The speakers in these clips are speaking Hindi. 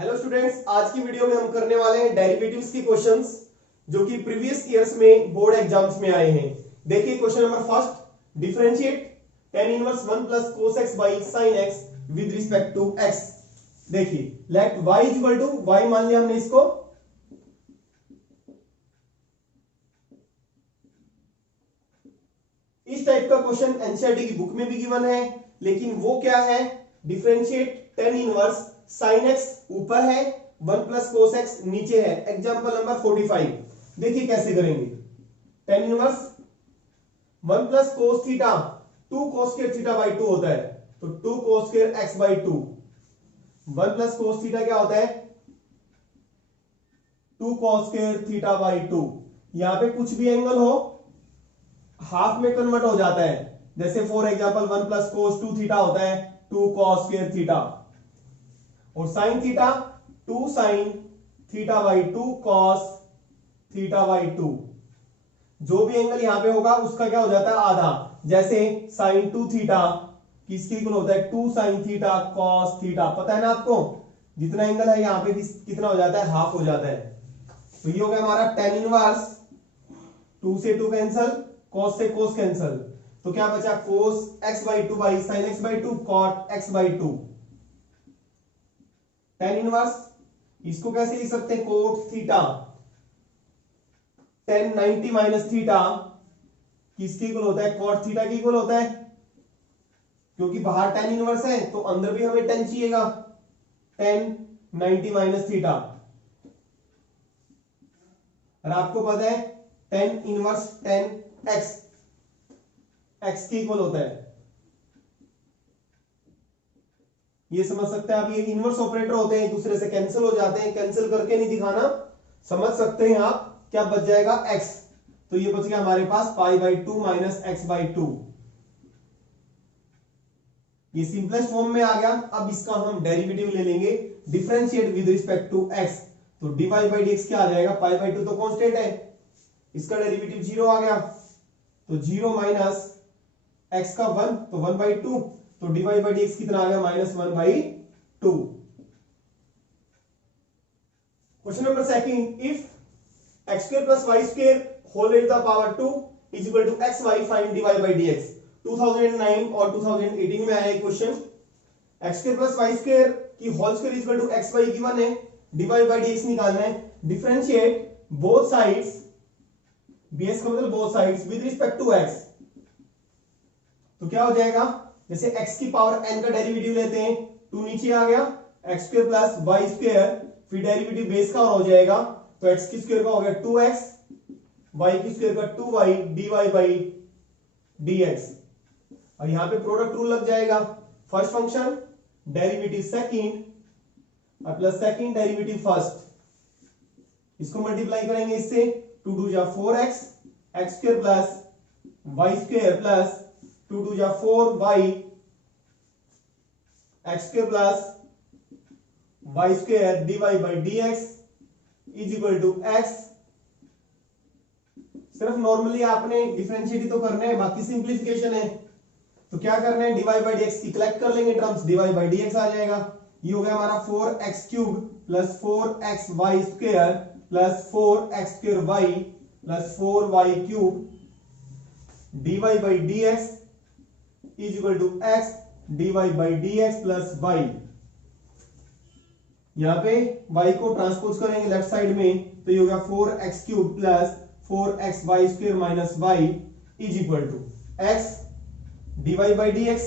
हेलो स्टूडेंट्स, आज की वीडियो में हम करने वाले हैं डेरिवेटिव्स की क्वेश्चंस जो कि प्रीवियस ईयर्स में बोर्ड एग्जाम्स में आए हैं। देखिए question number first, differentiate tan inverse 1 plus cos x by sin x with respect to x। देखिए let y equal to y मान लिया हमने इसको, इस टाइप का क्वेश्चन एनसीईआरटी की बुक में भी गिवन है, लेकिन वो क्या है, differentiate tan inverse sin x ऊपर है, 1 प्लस cos x नीचे है। एग्जांपल नंबर 45, देखिए कैसे करेंगे। tan inverse 1 plus cos theta 2 cos square theta by 2 होता है, तो 2 cos square x by 2। 1 plus cos theta क्या होता है, 2 cos स्क्वायर थीटा बाई 2। यहां पे कुछ भी एंगल हो हाफ में कन्वर्ट हो जाता है, जैसे for example 1 plus cos 2 theta होता है 2 cos स्क्वायर थीटा, और sine theta 2 sign theta by 2 cos theta by 2। जो भी एंगल यहां पे होगा उसका क्या हो जाता है, आधा। जैसे साइन 2 थीटा किसके इक्वल होता है, 2 साइन थीटा cos थीटा। पता है ना आपको, जितना एंगल है यहां पे कितना हो जाता है, हाफ हो जाता है। तो ये हो गया हमारा tan इनवर्स, 2 से 2 कैंसल, cos से cos कैंसल, तो क्या बचा cos x by 2 by sin x by 2 cot x by 2। tan inverse इसको कैसे लिख सकते हैं, cot theta tan 90 minus theta किसके इक्वल होता है, cot थीटा के इक्वल होता है, क्योंकि बाहर tan इनवर्स है तो अंदर भी हमें tan चाहिएगा, tan 90 माइनस थीटा। और आपको पता है tan inverse tan x x के इक्वल होता है, ये समझ सकते हैं आप। ये इनवर्स ऑपरेटर होते हैं, एक दूसरे से कैंसिल हो जाते हैं, कैंसिल करके नहीं दिखाना, समझ सकते हैं आप। क्या बच जाएगा x, तो ये बच गया हमारे पास pi by 2 minus x by 2। ये सिंपलेस्ट फॉर्म में आ गया। अब इसका हम डेरिवेटिव ले लेंगे, differentiate with respect to x, तो dy बाई dx क्या आ जाएगा, पाई बाई 2 तो कांस्टेंट है, इसका डेरिवेटिव 0 आ गया, तो 0 माइनस x का 1 तो 1 बाई 2, तो dy बाई dx कितना आ गया, minus 1 by 2। Question number second, if x square plus y square whole raise the power 2 is equal to x y, find dy by dx। 2009 और 2018 में आया ये question. x square plus y square की whole square is equal to x y given है, dy बाई dx निकालना है। डिफरेंशिएट बोथ साइड्स, bs का मतलब both sides, with respect to x, तो क्या हो जाएगा, जैसे x की पावर n का डेरिवेटिव लेते हैं, 2 नीचे आ गया, x square plus y square, फिर डेरिवेटिव बेस का और हो जाएगा, तो x की स्क्वायर का हो गया 2x, y की स्क्वायर का 2y dy बाई dx। और यहां पे प्रोडक्ट रूल लग जाएगा, फर्स्ट फंक्शन डेरिवेटिव सेकंड और प्लस सेकंड डेरिवेटिव फर्स्ट, इसको मल्टीप्लाई करेंगे इससे, 2 2 जा 4x, x square plus y square plus 2 2 जा 4y, x square plus y square dy by dx is equal to x। सिर्फ नॉर्मली आपने डिफरेंशिएट ही तो करना है, बाकी सिंप्लीफिकेशन है। तो क्या करना है, dy बाई dx की कलेक्ट कर लेंगे टर्म्स, dy बाई dx आ जाएगा। ये हो गया हमारा 4x cube plus 4xy square plus 4x square y plus 4y cube, dy by dx is equal to x dy by dx plus y। यहां पे y को ट्रांसपोज करेंगे लेफ्ट साइड में, तो ये हो गया 4x cube plus 4xy square minus y is equal to x dy by dx,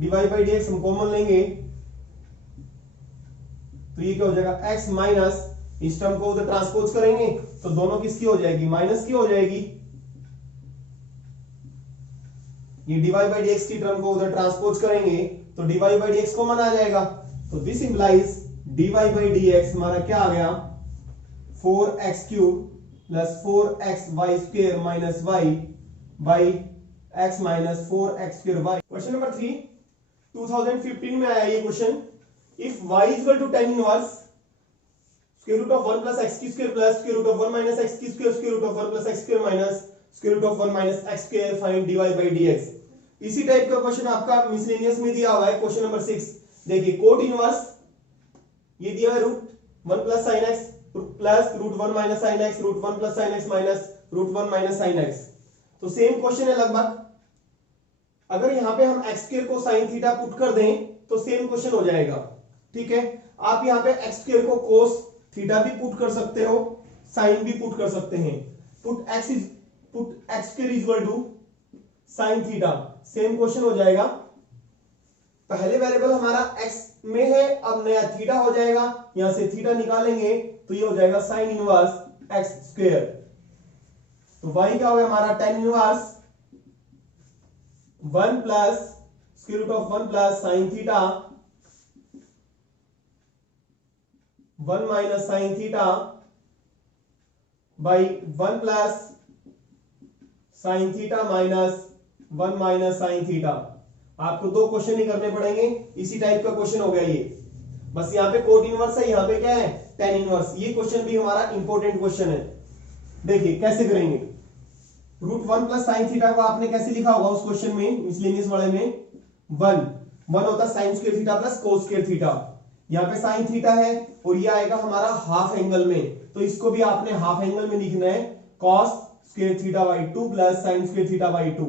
dy by dx हम कॉमन लेंगे, तो ये क्या हो जाएगा, x माइनस, इस टर्म को उधर ट्रांसपोज करेंगे तो दोनों किसकी हो जाएगी, माइनस की हो जाएगी। ये dy बाई dx की टर्म को उधर ट्रांसपोज करेंगे तो dy बाई dx कॉमन आ जाएगा, तो this implies dy by dx हमारा क्या आ गया, 4x cube plus 4xy square minus y by x minus 4x square y। Question number 3, 2015 में आया ये question. If y is equal to tan inverse square root of 1 plus x की square plus square root of 1 minus x की square square root of 1 plus x square minus square root of 1 minus x square, find dy by dx। इसी टाइप का क्वेश्चन आपका मिसलेनियस में दिया हुआ है, क्वेश्चन नंबर 6। देखिए कोट इनवर्स ये दिया है root one plus sine x plus root one minus sine x, root one plus sine x minus root one minus sine x. तो सेम क्वेश्चन है लगभग। अगर यहां पे हम एक्स स्क्वायर को साइन थीटा पुट कर दें तो सेम क्वेश्चन हो जाएगा। ठीक है, आप यहां पे एक्स स्क्वायर को कोस थीटा भी पुट कर सकते हो, साइन भी पुट कर सकते हैं। Put x square equal to sine theta, same question हो जाएगा। पहले वेरिएबल हमारा एक्स में है, अब नया थीटा हो जाएगा, यहां से थीटा निकालेंगे तो ये हो जाएगा साइन इनवर्स एक्स स्क्वायर। तो y क्या हो गया हमारा tan inverse one plus square root of one plus sine theta one minus sine theta by one plus sine theta minus one minus sine theta. आपको दो क्वेश्चन ही करने पड़ेंगे, इसी टाइप का क्वेश्चन हो गया ये। बस यहाँ पे कोट इनवर्स है, यहाँ पे क्या है टेन इनवर्स। ये क्वेश्चन भी हमारा इंपॉर्टेंट क्वेश्चन है। देखिए कैसे करेंगे। Root one plus sine theta को आपने कैसे लिखा होगा उस क्वेश्चन में, मिसलेनियस वाले में, वन होता है sign square theta plus cos square theta. यहाँ पे साइन थीटा है और ये आएगा हमारा हाफ एंगल में, तो इसको भी आपने हाफ एंगल में लिखना है, cos square theta by two plus sine square theta by two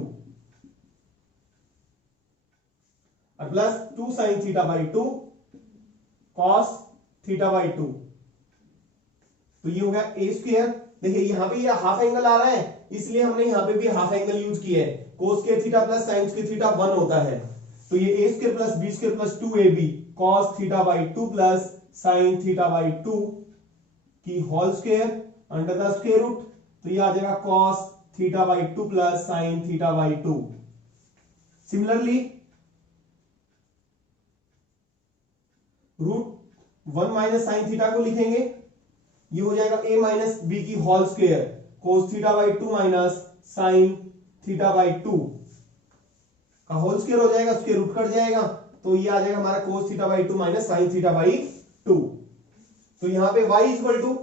और plus two sine theta by two cos theta by two. तो ये हो गया ए स्क्वायर। देखिए यहां पे ये हाफ एंगल आ रहा है, इसलिए हमने यहां पे भी हाफ एंगल यूज किया है। Cos square theta plus sine square theta one होता है, तो ये a square plus b square plus two a b cos theta by two plus sine theta by two की whole square under the square root. तो ये आ जाएगा cos theta by two plus sine theta by two. Similarly root one minus sine theta को लिखेंगे, ये हो जाएगा a माइनस बी की whole square cos theta by two minus sine theta by to का होल स्क्वायर हो जाएगा, स्क्वायर रूट कट जाएगा, तो ये आ जाएगा हमारा कोस theta by two minus sine theta by two. तो यहां पे y इक्वल टू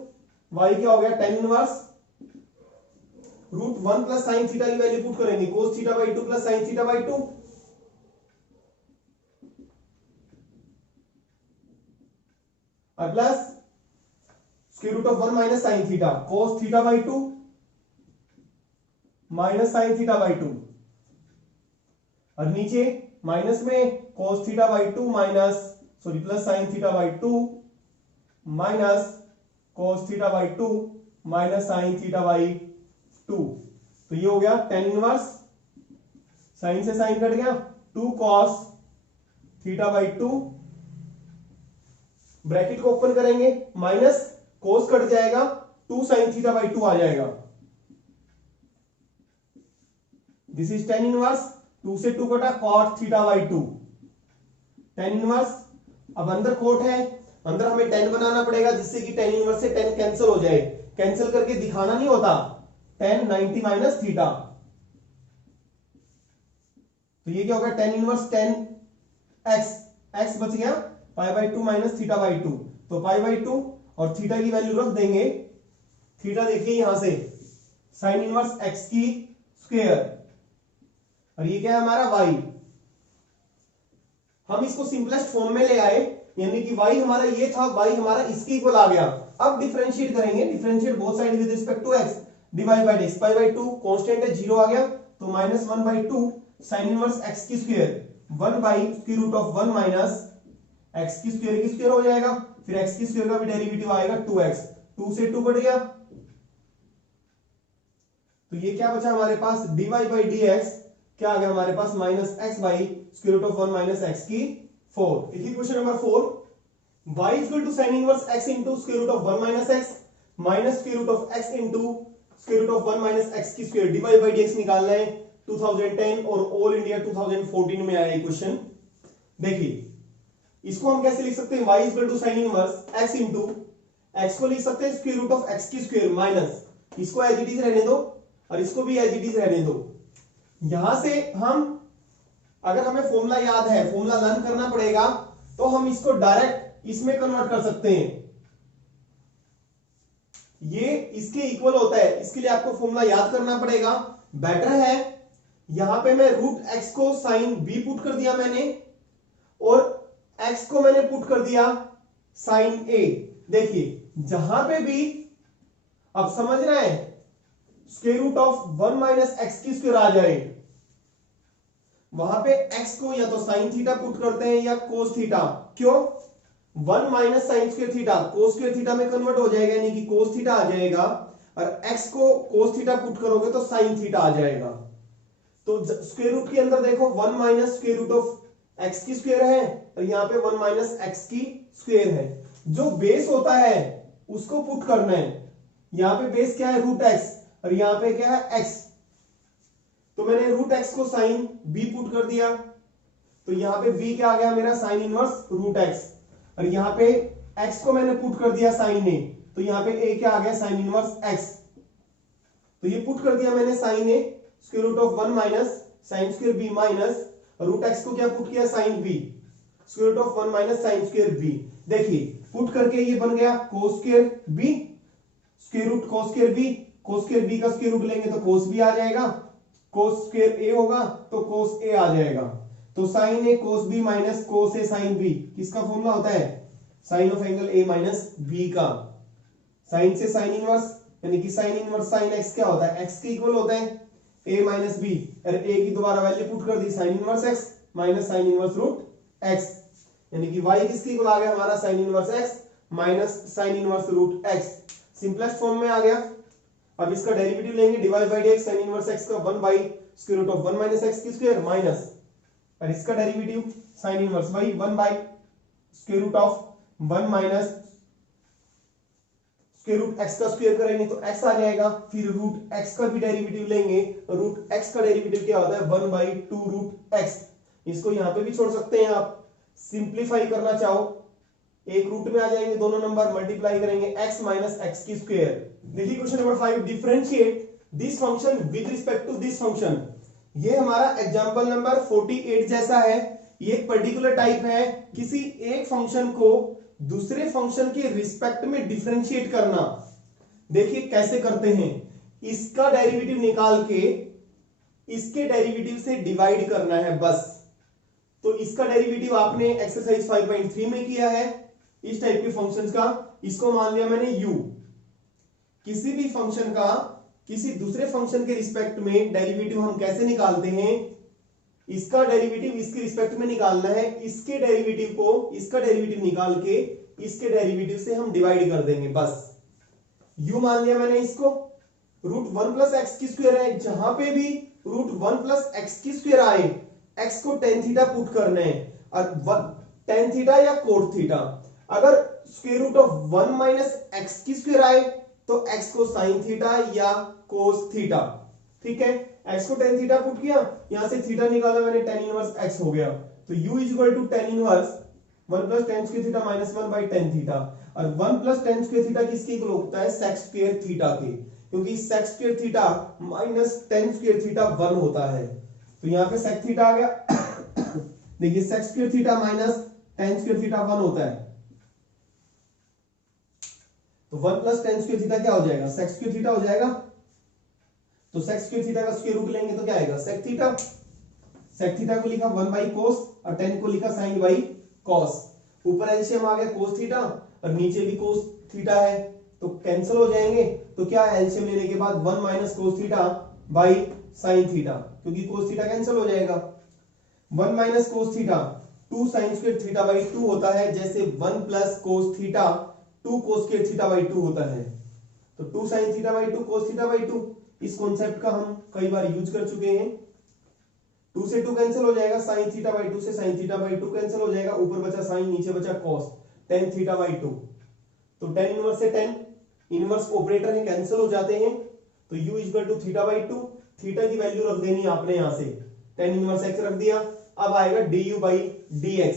y क्या हो गया tan inverse root one plus sine theta की वैल्यू पुट करेंगे, cos theta by two plus sine theta by two और plus square root of one minus sine theta cos theta by two minus sine theta by two और नीचे माइनस में cos theta by two minus plus sine theta by two minus cos theta by two minus sine theta by two. तो ये हो गया टेन इनवर्स, साइन से साइन कट गया, two cos theta by two, bracket को ओपन करेंगे, माइनस कोस कट जाएगा, two sine theta by two आ जाएगा। This is tan inverse, two से टू कटा cot theta by two, tan inverse. अब अंदर कोट है, अंदर हमें टेन बनाना पड़ेगा जिससे कि टेन इनवर्स से टेन कैंसिल हो जाए। कैंसिल करके दिखाना नहीं होता, टेन 90 माइनस थीटा। तो ये क्या होगा tan inverse tan x, x बच गया पाई by two minus theta by two, तो पाई बाई टू और थीटा की वैल्यू रख देंगे। थीटा देखिए यहां से साइन इनवर्स एक्स की स्क्वायर और ये क्या है हमारा y। हम इसको सिंपलेस्ट फॉर्म में ले आए, यानी कि y हमारा ये था, y हमारा इसके इक्वल आ गया। अब डिफरेंशिएट करेंगे, differentiate both side with respect to x, divide by x, pi by two constant है जीरो आ गया, तो minus one by two sine inverse x की square one by square root of one minus x की स्क्वायर हो जाएगा, फिर x की स्क्वायर का भी डेरिवेटिव आएगा 2x, 2 से 2 कट गया, तो ये क्या बचा हमारे पास dy बाई dx क्या आ गया हमारे पास minus x by square root of one minus x की 4। देखिए question number 4, y equal to sine inverse x into square root of one minus x minus square root of x into square root of one minus x की स्क्वायर, dy बाई dx निकालना है। 2010 और ऑल इंडिया 2014 में आया ये क्वेश्चन। देखिए इसको हम कैसे लिख सकते हैं, y equal to sine inverse x into x को लिख सकते हैं स्क्वायर रूट ऑफ x की स्क्वायर माइनस, इसको एज इट इज रहने दो और इसको भी एज इट इज रहने दो। यहां से हम अगर हमें फॉर्मूला याद है, फॉर्मूला लर्न करना पड़ेगा, तो हम इसको डायरेक्ट इसमें कन्वर्ट कर सकते हैं। ये इसके इक्वल होता है, इसके लिए आपको फॉर्मूला याद करना पड़ेगा। बेटर है यहां पे मैं रूट एक्स को साइन बी पुट कर दिया मैंने और एक्स को मैंने पुट कर दिया साइन ए। देखिए जहां पे भी, अब समझना है, square root of 1 minus x की स्क्वायर आ जाए, वहां पे एक्स को या तो साइन थीटा पुट करते हैं या कोस थीटा। क्यों? 1 minus sine square theta cos square theta में कन्वर्ट हो जाएगा, यानी कि कोस थीटा आ जाएगा, और एक्स को कोस थीटा पुट करोगे तो साइन थीटा आ जाएगा। तो स्क्वायर रूट के अंदर देखो 1 minus square root of x की स्क्वायर है, और यहाँ पे 1 माइनस एक्स की स्क्वायर है। जो बेस होता है उसको पुट करना है। यहाँ पे बेस क्या है? रूट एक्स, और यहाँ पे क्या है? एक्स। तो मैंने रूट एक्स को साइन बी पुट कर दिया, तो यहाँ पे बी क्या आ गया मेरा? Sine inverse root x. और यहाँ पे एक्स को मैंने पुट कर दिया साइन ए, तो यहाँ पे ए क्या आ गया? Sine inverse x. तो ये पुट कर दिया मैंने sine A, square root of 1 minus sine square B minus root x को क्या पुट किया? Sine B, square root of 1 minus sine square B. देखिए पुट करके ये बन गया cos square B, square root cos square B. Cos square B का स्क्वायर रूट लेंगे तो कोस बी आ जाएगा, कोस स्क्वायर ए होगा तो कोस ए आ जाएगा। तो sine A cos B minus cos A sine B, किसका फॉर्मूला होता है? Sine of angle A minus B का। साइन से साइन इनवर्स, यानी कि साइन इनवर्स साइन एक्स क्या होता है? एक्स के इक्वल होता है ए माइनस बी, और ए की दोबारा वैल्यू पुट कर दी, sine inverse x minus sine inverse root x, यानी कि y किसके इक्वल आ गया हमारा? Sine inverse x minus sine inverse root x. Simplest form में आ गया। अब इसका डेरिवेटिव लेंगे, divide by dx, sine inverse x का 1 by square root of 1 minus x की स्क्वायर माइनस, और इसका derivative sine inverse y 1 by square root of 1 minus square root x का स्क्वायर करेंगे तो x आ जाएगा। फिर रूट x का भी डेरिवेटिव लेंगे, रूट x का डेरिवेटिव क्या होता है? 1 बाई 2 रूट x। इसको यहां पे भी छोड़ सकते हैं आप, सिंप्लीफाई करना चाहो एक रूट में आ जाएंगे दोनों नंबर, मल्टीप्लाई करेंगे x माइनस एक्स की स्क्वायर। देखिए question number 5, differentiate this function with respect to this function. ये हमारा एग्जांपल नंबर 48 जैसा है। ये एक पर्टिकुलर टाइप है, किसी एक फंक्शन को दूसरे फंक्शन के रिस्पेक्ट में डिफरेंशिएट करना। देखिए कैसे करते हैं, इसका डेरिवेटिव निकाल के इसके डेरिवेटिव से डिवाइड करना है बस। तो इसका डेरिवेटिव आपने एक्सरसाइज 5.3 में किया है इस टाइप के फंक्शंस का। इसको मान लिया मैंने u। किसी भी फंक्शन का किसी दूसरे फंक्शन के रिस्पेक्ट में डेरिवेटिव हम कैसे निकालते हैं? इसका डेरिवेटिव इसके रिस्पेक्ट में निकालना है, इसके डेरिवेटिव को इसका डेरिवेटिव निकाल के इसके डेरिवेटिव से हम डिवाइड कर देंगे बस। u मान लिया मैंने इसको, रूट 1 प्लस एक्स की स्क्वायर है, जहां पे भी रूट 1 प्लस एक्स की स्क्वायर आए x को टेन थीटा पुट करना है, और टेन थीटा या कोट थीटा। अगर square root of 1 minus x की स्क्वायर आए तो x को साइन थीटा या कोस थीटा। ठीक है, x को टेन थीटा पुट किया, यहां से थीटा निकाला मैंने, टेन इनवर्स x हो गया। तो u is equal to tan inverse 1 plus tan square theta minus 1 by tan theta. और 1 प्लस टेन स्क्वायर थीटा किसके इक्वल होता है? सेक स्क्वायर थीटा के, क्योंकि sec square theta minus tan square theta 1 होता है। तो यहाँ पे सेक थीटा आ गया। देखिए sec square theta minus tan square theta 1 होता है, तो 1 प्लस टेन स्क्वायर थीटा क्या हो जाएगा? सेक स्क्वायर थीटा हो जाएगा। तो सेक स्क्वायर थीटा का स्क्वायर रूट लेंगे तो क्या आएगा? Sec theta. सेक थीटा को लिखा 1 बाई कोस, और टेन को लिखा साइन बाई कॉस। ऊपर एलसीएम आ गया कोस थीटा, और नीचे भी कोस थीटा है, तो कैंसिल हो जाएंगे। तो क्या एलसीएम लेने के बाद 1 minus cos theta by sine theta, क्योंकि कोस थीटा कैंसिल हो जाएगा। 1 minus cos theta 2 sign square theta by 2 होता है, जैसे 1 plus cos theta 2 cos square theta by 2 होता है। तो 2 sign theta by 2 cos theta by 2, इस कॉन्सेप्ट का हम कई बार यूज कर चुके हैं। 2 से 2 कैंसिल हो जाएगा, साइन थीटा बाई 2 से साइन थीटा बाई 2 कैंसिल हो जाएगा, ऊपर बचा साइन नीचे बचा कॉस, टेन थीटा बाई 2। तो टेन इनवर्स से टेन इनवर्स ऑपरेटर है, कैंसिल हो जाते हैं। तो u equal to theta by 2, theta की वैल्यू रख देनी है आपने, यहां से टेन इनवर्स x रख दिया। अब आएगा du बाई dx,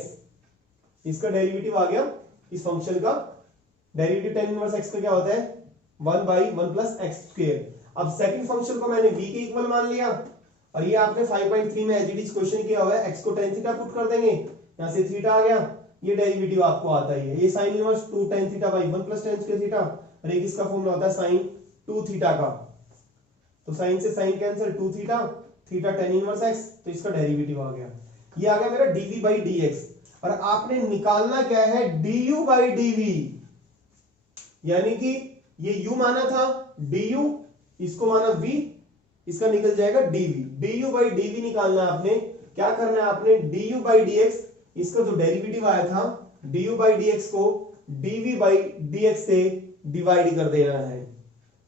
इसका डेरिवेटिव आ गया। इस फंक्शन का डेरिवेटिव टेन इनवर्स x का क्या होता है? 1 बाई 1 प्लस एक्स स्क्वायर। अब सेकंड फंक्शन को मैंने v के इक्वल मान लिया, और ये आपने 5.3 में एज इट इज क्वेश्चन किया हुआ है। x को टेन थीटा पुट कर देंगे, यहां से थीटा आ गया, ये डेरिवेटिव आपको आता ही है। ये sign inverse 2 tan theta by 1 plus tan square theta, और एक इसका फॉर्मूला होता है साइन 2 थीटा का। तो साइन से sine cancel, 2 theta, theta tan inverse x, तो इसका डेरिवेटिव आ गया। ये आ गया मेरा dv बाई dx। और आपने निकालना क्या है, du बाई dv, यानी कि ये u माना था du, इसको माना v, इसका निकल जाएगा dv। du बाई dv निकालना है आपने। क्या करना है आपने, du बाई dx, इसका जो डेरिवेटिव आया था du बाई dx को dv बाई dx से डिवाइड कर देना है।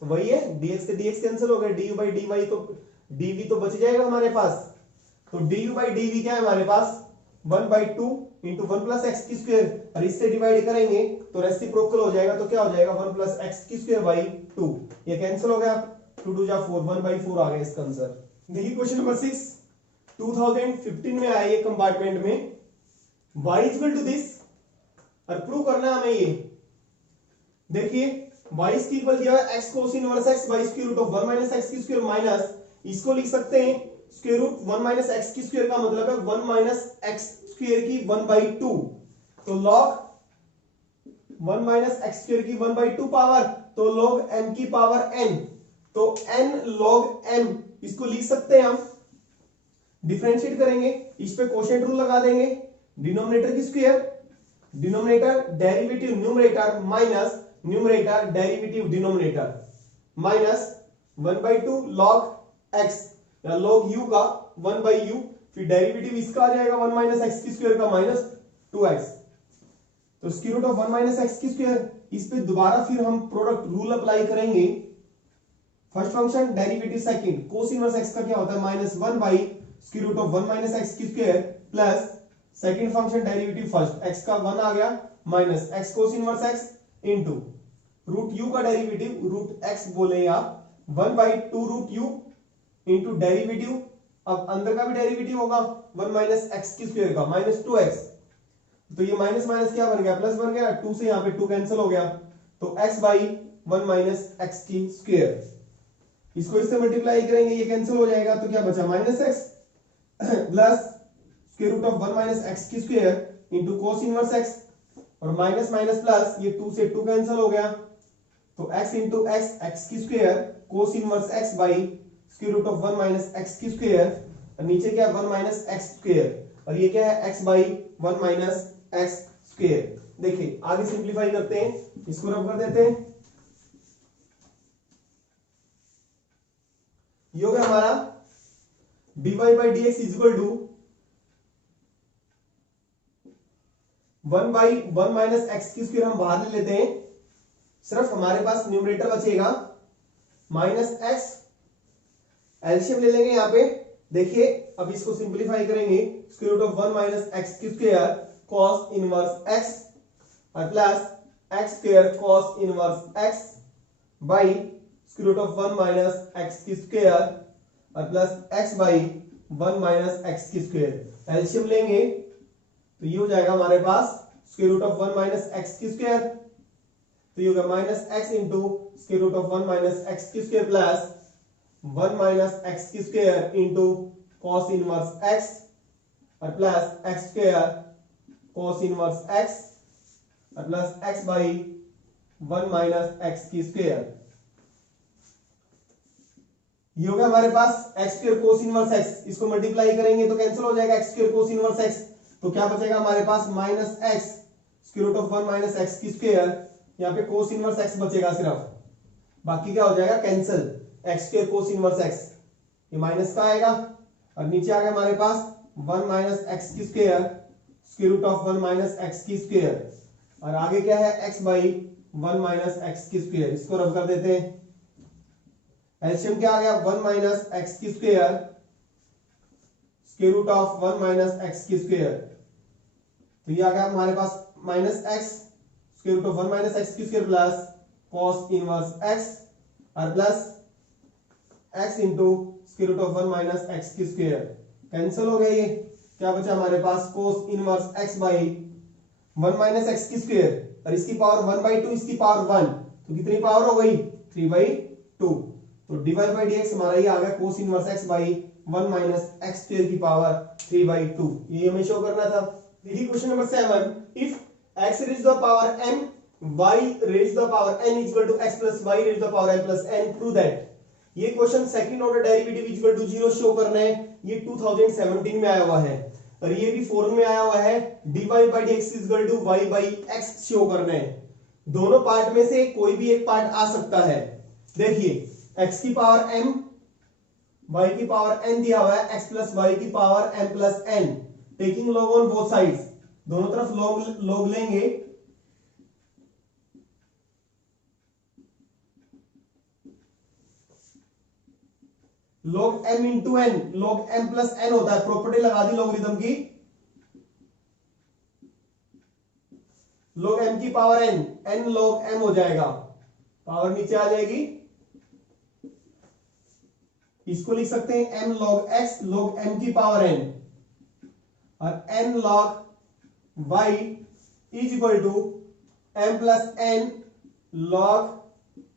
तो वही है, dx से dx कैंसिल हो गया, du बाई dy, तो dv तो बच जाएगा हमारे पास। तो du बाई dv क्या है हमारे पास, 1/2 इंटू 1 प्लस एक्स की स्क्वायर, और इससे डिवाइड करेंगे तो रेसिप्रोकल हो जाएगा, तो क्या हो जाएगा 1 प्लस एक्स की स्क्वायर बाई 2, ये कैंसिल हो गया, 2 2 जा 4, 1/4 आ गया इसका आंसर। देखिए क्वेश्चन नंबर 6, 2015 में आया ये कंपार्टमेंट में, y इक्वल टू दिस, और प्रूव करना है हमें ये। देखिए y इक्वल दिया है x cos inverse x by square root of 1 minus x की स्क्वायर माइनस, इसको लिख सकते हैं स्क्वायर रूट 1 माइनस एक्स की स्क्वायर का मतलब है 1 माइनस एक्स स्क्वायर की 1/2, तो log 1 माइनस एक्स स्क्वायर की 1/2 पावर, तो log m की पावर n, तो n log m, इसको लिख सकते हैं हम। डिफरेंशिएट करेंगे, इस पे कोशेंट रूल लगा देंगे, डिनोमिनेटर की square, denominator derivative numerator minus numerator derivative denominator, minus 1/2 log x या log u का 1/u, फिर डेरिवेटिव इसका आ जाएगा 1 माइनस एक्स की स्क्वायर का माइनस 2x, तो square root of 1 minus x की स्क्वायर, इस पे दोबारा फिर हम प्रोडक्ट रूल अप्लाई करेंगे। First function derivative second, cos inverse x का क्या होता है, -1 by square root of 1 minus x की square plus second function derivative first, x का 1 आ गया minus x cos inverse x into root u का डेरिवेटिव, रूट x बोले आप 1/2 रूट u इनटू डेरिवेटिव, अब अंदर का भी डेरिवेटिव होगा 1 माइनस एक्स की स्क्वायर का माइनस 2x, तो ये माइनस माइनस क्या बन गया, प्लस बन गया, 2 से यहां पे 2 कैंसिल हो गया, तो x बाई 1 माइनस एक्स की स्क्वायर, इसको इससे मल्टीप्लाई करेंगे, ये कैंसिल हो जाएगा, तो क्या बचा minus x plus square root of 1 minus x की square into cos inverse x, और माइनस माइनस प्लस, ये 2 से 2 कैंसिल हो गया, तो x इंटू एक्स की square cos inverse x by square root of 1 minus x की स्क्वायर, और नीचे क्या है 1 माइनस एक्स स्क्वायर, और ये क्या है x by 1 minus x square. देखिए आगे सिंपलीफाई करते हैं, इसको रब कर देते हैं, ये हो गया हमारा dy by dx is equal to 1 by 1 minus x की स्क्वायर हम बाहर ले लेते हैं, सिर्फ हमारे पास न्यूमरेटर बचेगा माइनस एक्स, एलसीएम ले लेंगे यहां पे। देखिए अब इसको सिंपलीफाई करेंगे, square root of 1 minus x की स्क्वायर कॉस इनवर्स एक्स और plus x square cos inverse x by square root of 1 minus x की स्क्वायर और plus x by 1 minus x की स्क्वायर, एलसीएम लेंगे तो ये हो जाएगा हमारे पास square root of 1 minus x की स्क्वायर, तो ये होगा minus x into square root of 1 minus x की स्क्वायर प्लस 1 माइनस एक्स की square into cos inverse x और plus x square cos inverse x और plus x by 1 minus x की स्क्वायर, ये हो गया हमारे पास x square cos inverse x, इसको मल्टीप्लाई करेंगे तो कैंसिल हो जाएगा x square cos inverse x, तो क्या बचेगा हमारे पास minus x square root of 1 minus x की स्क्वायर, यहाँ पे कोस इनवर्स एक्स बचेगा सिर्फ, बाकी क्या हो जाएगा cancel, x square cos inverse x, ये माइनस का आएगा, और नीचे आ गया हमारे पास 1 माइनस एक्स की square square root of 1 minus x की स्क्वायर, और आगे क्या है x बाई 1 माइनस एक्स की स्क्वायर, इसको रब कर देते हैं, एलसीएम क्या आ गया 1 माइनस एक्स की square square root of 1 minus x की स्क्वायर, तो ये आ गया हमारे पास minus x square root of 1 minus x की square plus cos inverse x और plus x into square root of 1 minus x की स्क्वायर, कैंसिल हो गया, ये क्या बचा हमारे पास cos inverse x by 1 minus x की स्क्वायर, और इसकी पावर 1/2, इसकी पावर 1, तो कितनी पावर हो गई 3/2, तो dy बाई dx हमारा ये आ गया cos inverse x by 1 minus x square की पावर 3/2, ये हमें शो करना था। देखिए question number 7, if x raise the power m y raise the power n equal to x plus y raise the power m plus n, prove that. ये question second order derivative equal to 0 show करना है, ये 2017 में आया हुआ है। और ये भी फॉर्म में आया हुआ है dy by d x equal to y by x show करना है। दोनों पार्ट में से कोई भी एक पार्ट आ सकता है। देखिए x की पावर m, y की पावर n दिया हुआ है, x प्लस वाई की power m plus n, taking log on both sides, दोनों तरफ लॉग लेंगे। log m into n, log m plus n होता है, प्रॉपर्टी लगा दी लॉगरिथम की, log m की power n, n log m हो जाएगा, पावर नीचे आ जाएगी। इसको लिख सकते हैं m log x log m की पावर n, और n log y is equal to m plus n log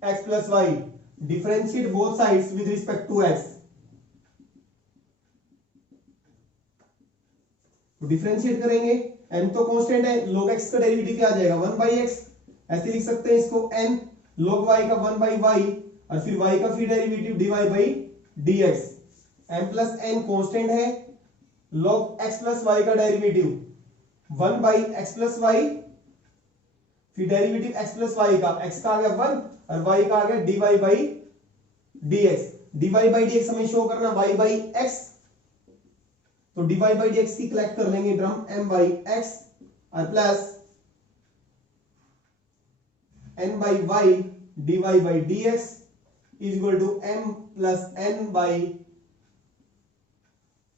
x plus y। Differentiate both sides with respect to x। Differentiate करेंगे, n तो कांस्टेंट है, log x का डेरिवेटिव क्या आ जाएगा 1 बाई x, ऐसे लिख सकते हैं इसको n log y का 1 बाई y, और फिर y का free derivative dy by dx। m plus n constant है, log x प्लस y का derivative 1 by x plus y, फिर डेरिवेटिव x प्लस y का, x का आ गया 1 और y का आ गया dy by dx। dy by dx हमें शो करना y बाई x, तो dy बाई dx की कलेक्ट कर लेंगे टर्म m बाई x और plus n by y dy by dx is equal to m plus n by,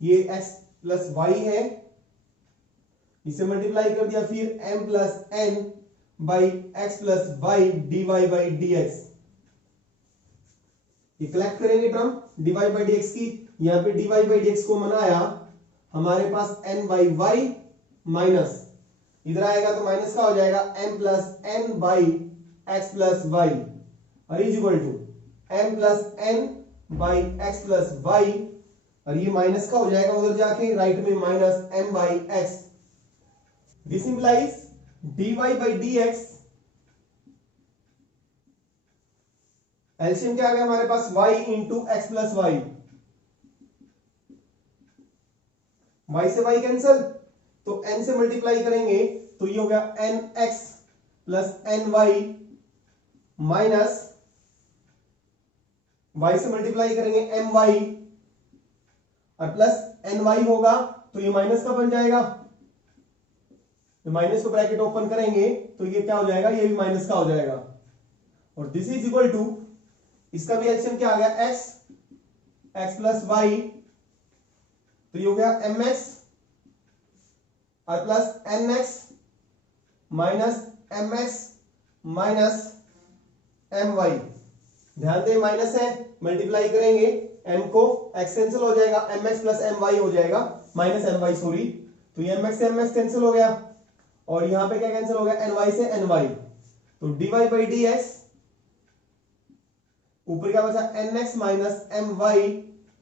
ये x प्लस y है, इसे मल्टीप्लाई कर दिया, फिर m plus n by x plus y dy by dx। ये कलेक्ट करेंगे टर्म dy बाई dx की, यहां पे dy बाई dx को मनाया, हमारे पास n बाई y माइनस, इधर आएगा तो माइनस का हो जाएगा m plus n by x plus y, और is equal to m plus n by x plus y, और ये माइनस का हो जाएगा उधर जाके राइट में minus m by x। This implies dy by dx, LCM क्या आ गया हमारे पास y into x plus y, y से y कैंसल, तो n से मल्टीप्लाई करेंगे तो ये हो गया nx plus ny minus y से मल्टीप्लाई करेंगे my और प्लस ny होगा, तो ये माइनस का बन जाएगा, तो माइनस को ब्रैकेट ओपन करेंगे तो ये क्या हो जाएगा, ये भी माइनस का हो जाएगा। और दिस इज इक्वल टू, इसका भी एलसीएम क्या आ गया x प्लस y, तो ये हो गया mx और plus nx minus mx minus my। ध्यान दें माइनस है, मल्टीप्लाई करेंगे m को, x कैंसिल हो जाएगा, mx प्लस my हो जाएगा, माइनस my सॉरी, तो ये mx से mx कैंसिल हो गया, और यहां पे क्या कैंसिल हो गया, ny से ny, तो dy बाई dx, ऊपर क्या बचा nx minus my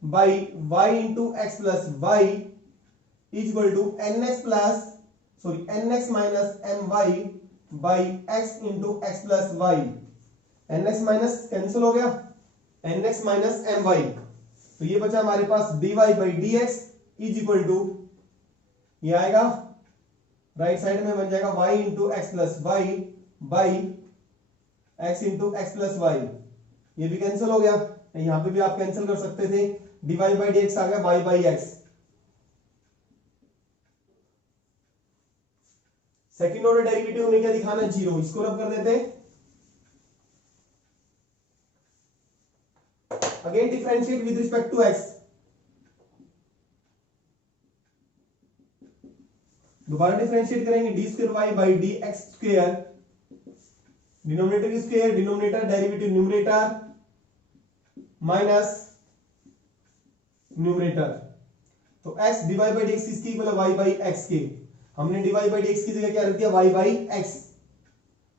by y into x plus y is equal to nx minus my by x into x plus y. nx minus cancel हो गया, nx माइनस my, तो ये बचा हमारे पास dy by dx is equal to, ये आएगा राइट साइड में बन जाएगा y into x plus y by x into x plus y, ये भी कैंसिल हो गया, यहां पे भी आप कैंसिल कर सकते थे, dy बाई dx आ गया y by x। Second order derivative में क्या दिखाना, जीरो, इसको रब कर देते हैं। Again differentiate with respect to x, दोबारा डिफरेंशिएट करेंगे, d square y by d x square, denominator square, denominator derivative numerator minus numerator, तो x डिवाइड बाई dx किसकी इक्वल है, y बाई x के, हमने डिवाइड बाई dx की जगह क्या रख दिया, y by x,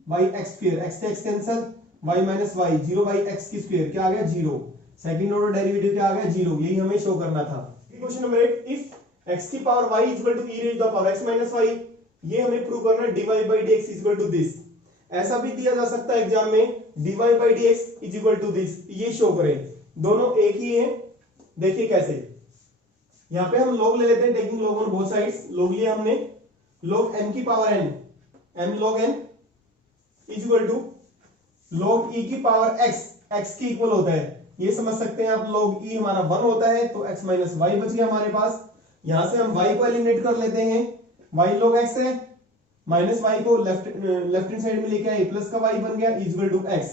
y x square, x से x cancel, y minus y, 0 by x की स्क्वायर क्या आ गया, 0। सेकंड ऑर्डर डेरिवेटिव क्या आ गया, 0, यही हमें शो करना था। क्वेश्चन नंबर 8, इफ x की power y is equal to e raise the power x minus y, ये हमें प्रूव करना है dy by dx is equal to this. ऐसा भी दिया जा सकता है एग्जाम में, dy by dx is equal to this, ये शो करें, दोनों एक ही हैं। देखिए कैसे, यहाँ पे हम log ले लेते हैं, taking log on both sides. log लिया हमने, log m की power n, m log n is equal to log e की पावर x, x की इक्वल होता है, ये समझ सकते हैं आप, log e हमारा 1 होता है, तो x माइनस वाई बच गया हमारे पास। यहां से हम y को एलिमिनेट कर लेते हैं, y log x है, माइनस y को लेफ्ट हैंड साइड में लेके आए, प्लस का y बन गया is equal to x,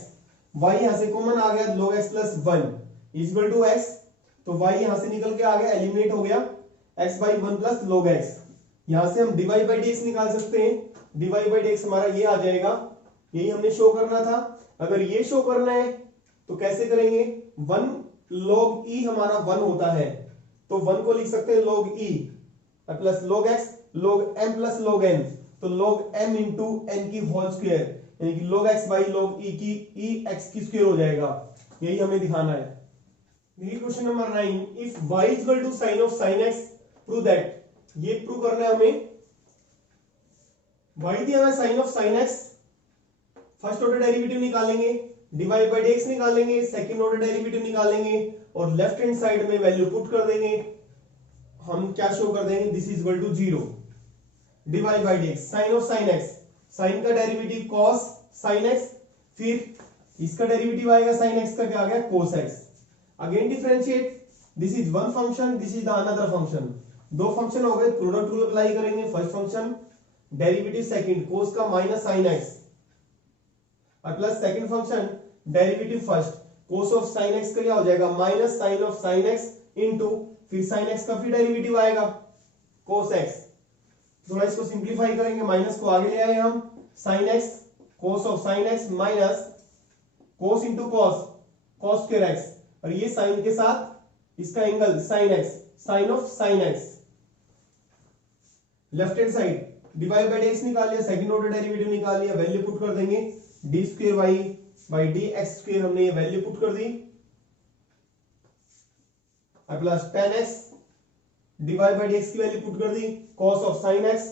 y यहां से कॉमन आ गया, log x plus 1 is equal to x, तो y यहां से निकल के आ गया, एलिमिनेट हो गया, x by 1 plus log x। यहां से हम dy बाई dx निकाल सकते हैं, dy बाई dx हमारा ये आ जाएगा, यही हमने शो करना था। अगर ये शो करना है तो कैसे करेंगे, 1 log e हमारा 1 होता है, तो 1 को लिख सकते हैं log e plus log x, log m plus log n, तो log m इंटू n की होल स्क्वायर, यानी कि log x by log e की e x की स्क्वायर हो जाएगा, यही हमें दिखाना है। देखिए question number 9, if y is equal to sine of sine x, prove that, ये प्रूव करना है हमें। y दिया है sine of sine x, first order derivative निकालेंगे, dy बाई dx निकालेंगे, सेकंड ऑर्डर डेरिवेटिव निकालेंगे और लेफ्ट हैंड साइड में वैल्यू पुट कर देंगे, हम क्या शो कर देंगे, this is equal to 0, dy by dx sine of sine x, sine का डेरिवेटिव cos sin x, फिर इसका डेरिवेटिव आएगा sin x का, क्या आ गया cos x, again differentiate, this is one function, this is the another function, दो फंक्शन हो गए, प्रोडक्ट रूल अप्लाई करेंगे, first function derivative second cos का माइनस sin x और plus second function derivative first cos of sin x का क्या हो जाएगा, minus sin of sin x into फिर sin x का फिर डेरिवेटिव आएगा cos x, थोड़ा इसको सिंपलीफाई करेंगे, माइनस को आगे ले आए हम, sin x cos of sin x minus cos into cos square x, और ये sin के साथ इसका angle sin x, sin of sin x, left hand side dy by dx निकाल लिया, सेकंड ऑर्डर डेरिवेटिव निकाल लिया, वैल्यू पुट कर देंगे, d square y by d x square, हमने ये वैल्यू पुट कर दी, plus 10x dy by dx की वैल्यू पुट कर दी, cos of sin x,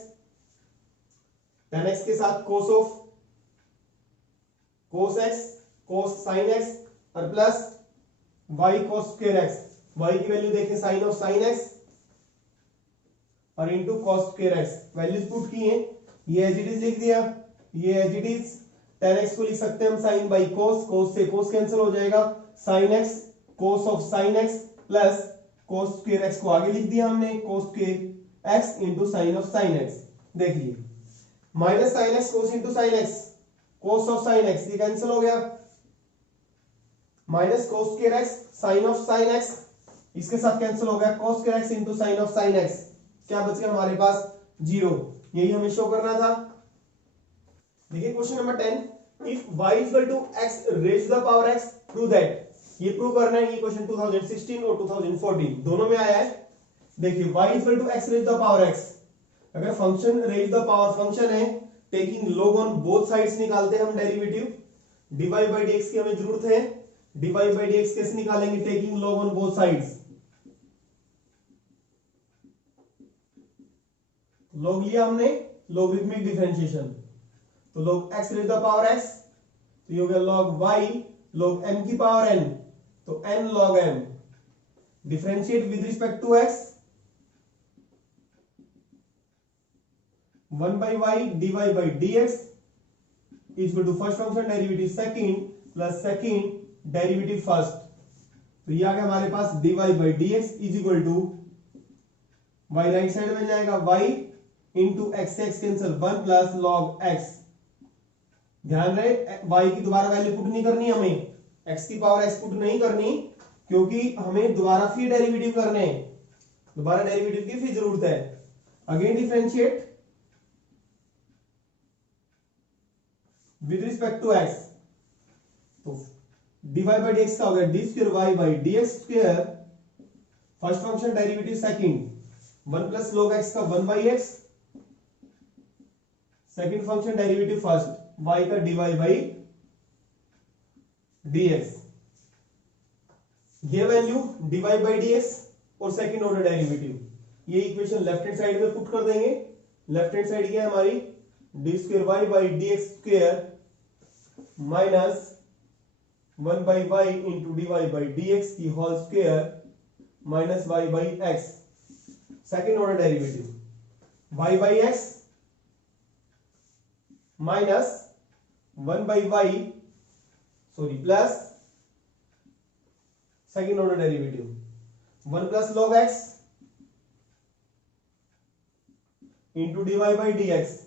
10x के साथ cos of cos x, cos sin x और plus y cos square x, y की वैल्यू देखें sin ऑफ sin x और into cos square x, values put की हैं, ये एज इट इज लिख दिया, ये एज इट इज 10x को लिख सकते हैं हम sin बाई cos, cos से cos कैंसिल हो जाएगा, sin x cos of sin x plus cos square x को आगे लिख दिया हमने, cos square x into sin of sin x, देखिए minus sin x cos into sin x, cos of sin x ये कैंसिल हो गया, minus cos square x sin of sin x, इसके साथ कैंसिल हो गया, cos square x into sin of sin x, क्या बच गया हमारे पास 0, यही हमें शो करना था। देखिए question number 10, if y is equal to x raised to the power x, prove that, ये प्रूव करना है, ये क्वेश्चन 2016 और 2014 दोनों में आया है। देखिए y is equal to x raised to the power x, अगर function raised to the power function है, taking log on both sides निकालते हैं हम डेरिवेटिव, dy by dx की हमें जरूरत है, dy by dx कैसे निकालेंगे, taking log on both sides, log लिया हमने, लॉगरिथमिक डिफरेंशिएशन, तो log x raise the power x, तो ये हो गया log y log m की पावर n, तो n log m, differentiate with respect to x, 1 by y dy by dx is equal to first function derivative second plus second derivative first, तो ये आ गया हमारे पास dy by dx is equal to y right side में जाएगा y इंटू x से x cancel, 1 plus log x, ध्यान रहे y की दोबारा वैल्यू पुट नहीं करनी हमें, x की पावर x पुट नहीं करनी, क्योंकि हमें दोबारा फिर डेरिवेटिव करने हैं, दोबारा डेरिवेटिव की फिर जरूरत है, again differentiate with respect to x, तो dy by dx का हो गया d square y by dx square, first function derivative second, 1 plus log x का 1 by x, second function derivative first y का dy by dx, ये वैल्यू dy by dx और सेकंड ऑर्डर डेरिवेटिव, ये इक्वेशन लेफ्ट हैंड साइड में पुट कर देंगे, लेफ्ट हैंड साइड क्या है हमारी, d square y by dx square minus 1 by y into dy by dx की whole square minus y by x, second order derivative y by x minus 1 by y sorry plus second order derivative 1 plus log x into d y by d x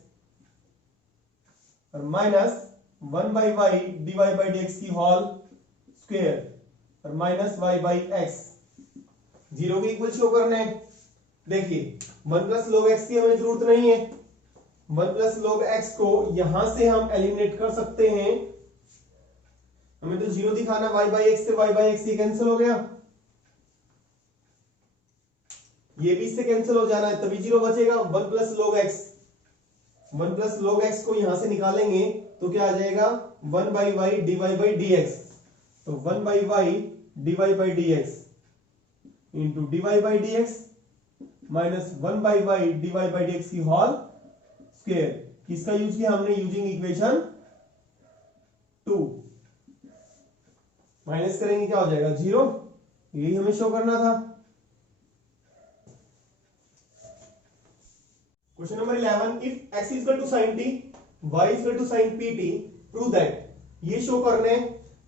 और minus 1 by y d y by d x की होल स्क्वायर और minus y by x zero के इक्वल शो करना है। देखिए 1 प्लस लॉग एक्स की हमें जरूरत नहीं है, 1 प्लस लॉग एक्स को यहां से हम एलिमिनेट कर सकते हैं, हमें तो जीरो दिखाना, वाई बाई एक्स से वाई बाई एक्स ये कैंसिल हो गया, ये भी इससे कैंसिल हो जाना है तभी जीरो बचेगा। 1 plus log x, 1 plus log x को यहां से निकालेंगे तो क्या आ जाएगा 1 by y d y by d x, तो 1 by y d y by d x into d y by d x minus 1 by y d y by d x की होल स्क्वायर। किसका यूज किया हमने, यूजिंग इक्वेशन 2। माइनस करेंगे क्या हो जाएगा जीरो, यही हमें शो करना था। Question number 11, if x equal to sin t y equal to sin pt prove that, ये शो करने।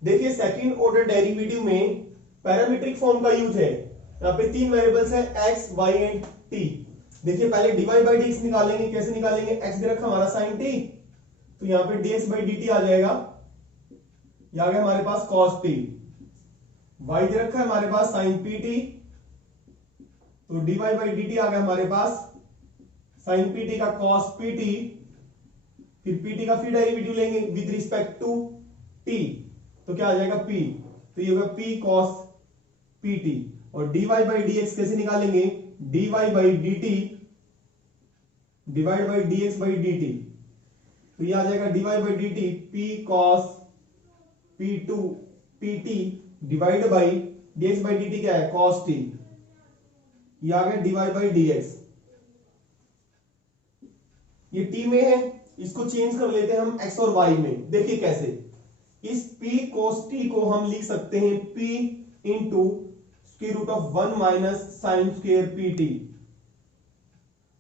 देखिए सेकंड ऑर्डर डेरिवेटिव में पैरामीट्रिक फॉर्म का यूज है, यहाँ पे तीन वेरिएबल्स हैं x y एंड t। देखिए पहले dy बाई dx निकालेंगे, कैसे निकालेंगे, x दे रखा हमारा sin t तो यहाँ पे dx बाई dt आ जाएगा, ये आ गया हमारे पास cos t, y दे रखा है हमारे पास sin pt तो dy बाई dt आ गया हमारे पास sin pt का cos pt, फिर pt का फिर डेरिवेटिव लेंगे विद रिस्पेक्ट टू t तो क्या आ जाएगा p, तो ये होगा p cos pt। और dy बाई dx कैसे निकालेंगे, dy by dt divide by dx by dt, तो ये आ जाएगा dy by dt p cos p2 pt divide by dx by dt क्या है cos t, ये आ गया dy बाई dx। ये t में है, इसको चेंज कर लेते हैं हम x और y में। देखिए कैसे, इस p cos t को हम लिख सकते हैं p into square root of 1 minus sine square pt।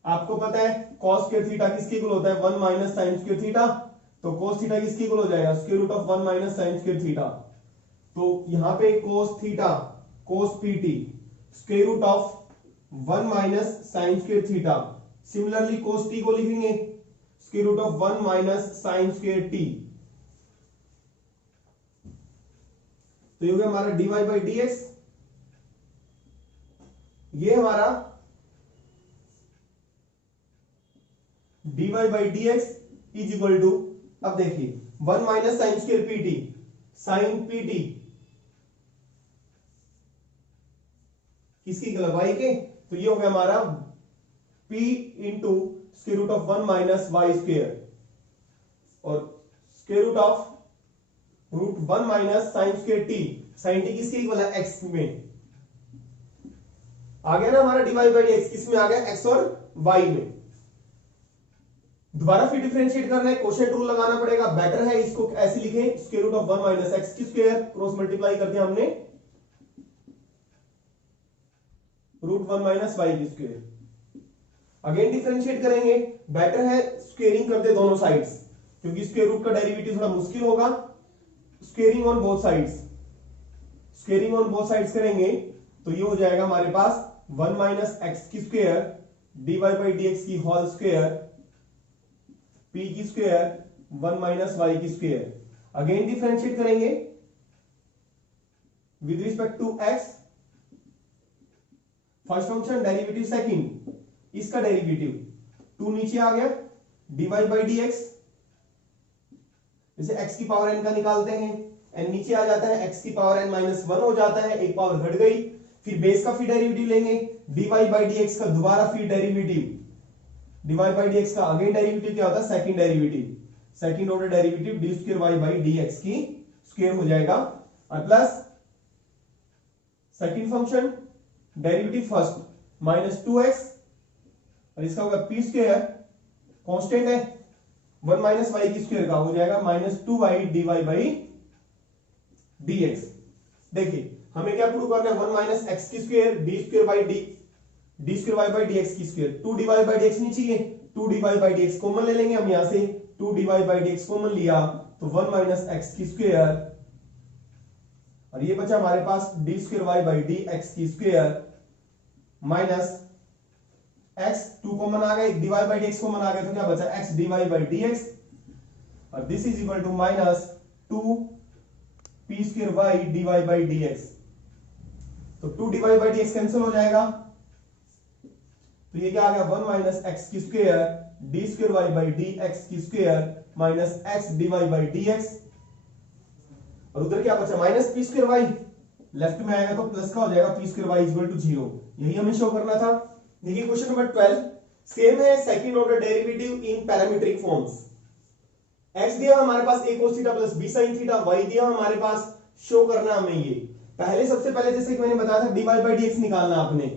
आपको पता है cos स्क्वायर थीटा किसके इक्वल होता है, 1 माइनस साइन स्क्वायर थीटा, तो cos थीटा किसके इक्वल हो जाएगा, square root of 1 minus sine square theta. तो यहां पे cos theta cos pt square root of 1 minus sine square theta. Similarly cos t को लिखेंगे square root of 1 minus sine square t, तो ये हो गया हमारा dy बाई dx, ये हमारा dy by dx is equal to, अब देखिए 1 minus sine square pt, sine pt किसकी y के, तो ये हो गया हमारा p into square root of 1 minus y square और square root of root 1 minus sine square t, sine t किसके इक्वल है x में, आ गया ना हमारा dy बाई dx, किसमें आ गया x और y में। दोबारा फिर डिफरेंशिएट करना है, क्वोशिएंट रूल लगाना पड़ेगा, बेटर है इसको ऐसे लिखें square root of 1 minus x की स्क्वायर क्रॉस मल्टीप्लाई करके हमने रूट 1 माइनस वाई की स्क्वायर। अगेन डिफरेंशिएट करेंगे, बेटर है स्क्वेयरिंग कर दे दोनों साइड्स, क्योंकि स्क्वायर रूट का डेरिवेटिव थोड़ा मुश्किल होगा। Squaring on both sides, squaring on both sides करेंगे तो ये हो जाएगा हमारे पास 1 माइनस एक्स की स्क्वायर dy बाई dx की होल स्क्वायर p की स्क्वायर 1 माइनस वाई की स्क्वायर। अगेन डिफरेंशिएट करेंगे with respect to x, first function derivative second, इसका डेरिवेटिव 2 नीचे आ गया dy बाई dx, जैसे x की पावर n का निकालते हैं, n नीचे आ जाता है, x की पावर n माइनस 1 हो जाता है, एक पावर घट गई, फिर बेस का फिर डेरिवेटिव लेंगे dy बाई dx का दोबारा फिर डेरिवेटिव, dy बाई dx का अगेन डेरिवेटिव क्या होता है, second derivative, second order derivative d square y by dx की स्क्वायर हो जाएगा, और plus second function derivative first minus 2x और इसका होगा p स्क्वायर, कांस्टेंट है 1 माइनस वाई की स्क्वायर का हो जाएगा minus 2y dy by dx। देखिए हमें क्या प्रूव करना है, 1 माइनस एक्स की square d square by d d square y by d x की square, 2 d y by d x नहीं चाहिए, 2 d y by d x common ले लेंगे हम यहां से, 2 d y by d x common लिया तो 1 माइनस एक्स की स्क्वायर, और ये बचा हमारे पास d square y by d x की स्क्वायर माइनस एक्स, 2 कॉमन आ गया, d y by d x common आ गया तो क्या बचा x d y by d x, और this is equal to minus 2 p square y d y by d x. तो 2 d y by d x cancel हो जाएगा, तो ये क्या आ गया 1 माइनस एक्स की square d square y by d x की square minus x d y by d x, और उधर क्या बचा minus p square y, left में आएगा तो प्लस का हो जाएगा p square y equal to 0। यही हमें शो करना था। देखिए क्वेश्चन नंबर 12 सेम है, second order derivative in parametric forms. x दिया हमारे पास a cos theta plus b sin theta, y दिया हमारे पास, शो करना हमें ये पहले, सबसे पहले जैसे कि मैंने बताया था dy बाई dx निकालना आपने,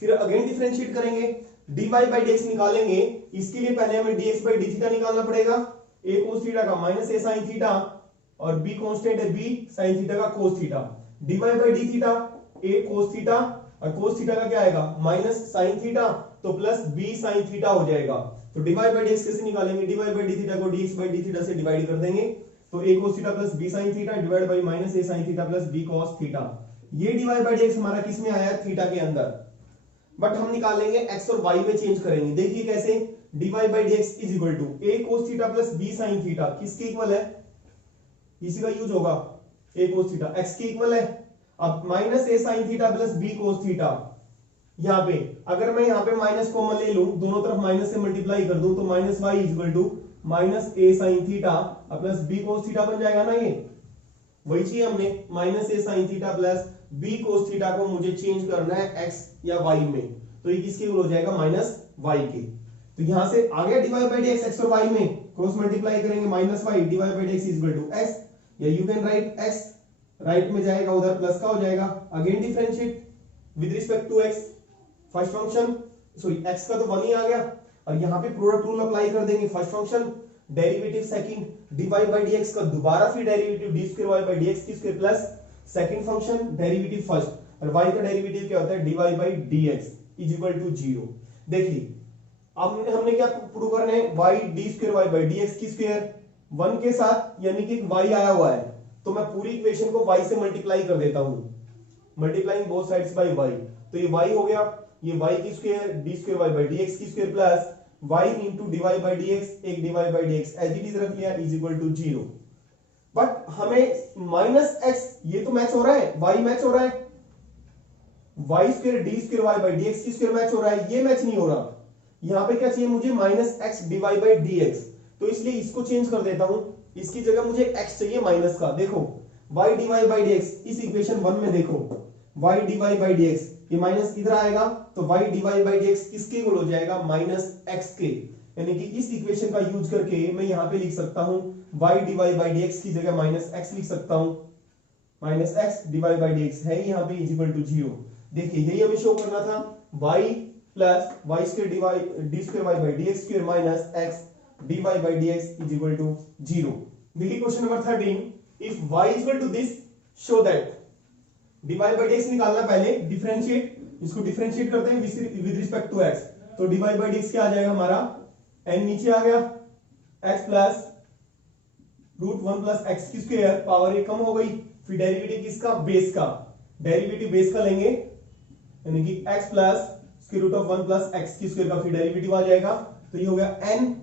फिर अगेन डिफरेंशिएट करेंगे, dy बाई dx निकालेंगे, इसके लिए पहले हमें dx बाई d थीटा निकालना पड़ेगा, a cos थीटा का माइनस a sin थीटा, और b कांस्टेंट है b sin थीटा का cos theta, dy by d theta a cos theta, और cos थीटा का क्या आएगा माइनस sin थीटा, तो प्लस b sin थीटा हो जाएगा। तो dy बाई dx कैसे निकालेंगे, dy बाई d थीटा को dx बाई d थीटा से डिवाइड कर देंगे, तो a cos theta plus b sin theta divide by minus a sin theta plus b cos theta. ये dy बाई dx हमारा किस में आया है, थीटा के अंदर, बट हम निकालेंगे x और y में चेंज करेंगे। देखिए कैसे, dy by dx is equal to a cos theta plus b sin theta किसके इक्वल है, इसी का यूज होगा, a cos थीटा x के इक्वल है। अब minus a sin theta plus b cos theta, यहाँ पे अगर मैं यहाँ पे माइनस कॉमन ले लूं, दोनों तरफ माइनस से मल्टीप्लाई कर दूं, तो minus y equal to minus a sine theta plus b cos theta बन जाएगा ना, ये वही चाहिए हमने, minus a sine theta plus b cos theta को मुझे चेंज करना है एक्स या वाई में, तो ये किसके इक्वल हो जाएगा माइनस वाई के। तो यहां से आ गया डिवाइड बाई एक्स, एक्स और वाई में क्रॉस मल्टीप्लाई करेंगे, minus y divide by x equal to x, या you can write x, write में जाएगा उधर प्लस का हो जाएगा, again differentiate with respect to x, first function sorry x का तो 1 ही आ गया, और यहां पे प्रोडक्ट रूल अप्लाई कर देंगे, first function derivative second dy by dx का दोबारा फिर derivative d square y by dx की square plus second function derivative first, और y का डेरिवेटिव क्या होता है dy by dx is equal to 0। देखिए अब हमने क्या प्रूव करना है, y d square y by dx की स्क्वायर 1 के साथ, यानी कि y आया हुआ है, तो मैं पूरी इक्वेशन को y से मल्टीप्लाई कर देता हूं, multiplying both sides by y, तो ये y हो गया, ये y की square d square y by dx की square plus y into dy by dx, एक dy by dx as it is रख लिया इज इक्वल टू 0। बट हमें माइनस x, ये तो मैच हो रहा है, y मैच हो रहा है, y square d square y by dx की स्क्वायर मैच हो रहा है, ये मैच नहीं हो रहा। यहां पे क्या चाहिए मुझे, minus x dy by dx, तो इसलिए इसको चेंज कर देता हूं, इसकी जगह मुझे x चाहिए माइनस का। देखो y dy बाई dx, इस इक्वेशन 1 में देखो y dy बाई dx, ये माइनस इधर आएगा, तो y dy बाई dx किसके इक्वल हो जाएगा माइनस x के, यानी कि इस इक्वेशन का यूज करके मैं यहां पे लिख सकता हूं y dy बाई dx की जगह माइनस x लिख सकता हूं, minus x dy by dx है यहां पे इज इक्वल टू 0। देखिए यही हमें शो करना था, y plus y square d square y by dx square minus x dy by dx is equal to 0। देखिए question number 13, if y is equal to this show that, dy by dx निकालना पहले, डिफरेंशिएट, इसको डिफरेंशिएट करते हैं विद रिस्पेक्ट टू x, तो dy बाई dx क्या आ जाएगा हमारा, n नीचे आ गया, x plus root 1 plus x की स्क्वायर, पावर एक कम हो गई, फिर डेरिवेटिव किसका, बेस का, डेरिवेटिव बेस का लेंगे, यानी कि x plus square root of 1 plus x की स्क्वायर का फिर डेरिवेटिव आ जाएगा, तो ये हो गया n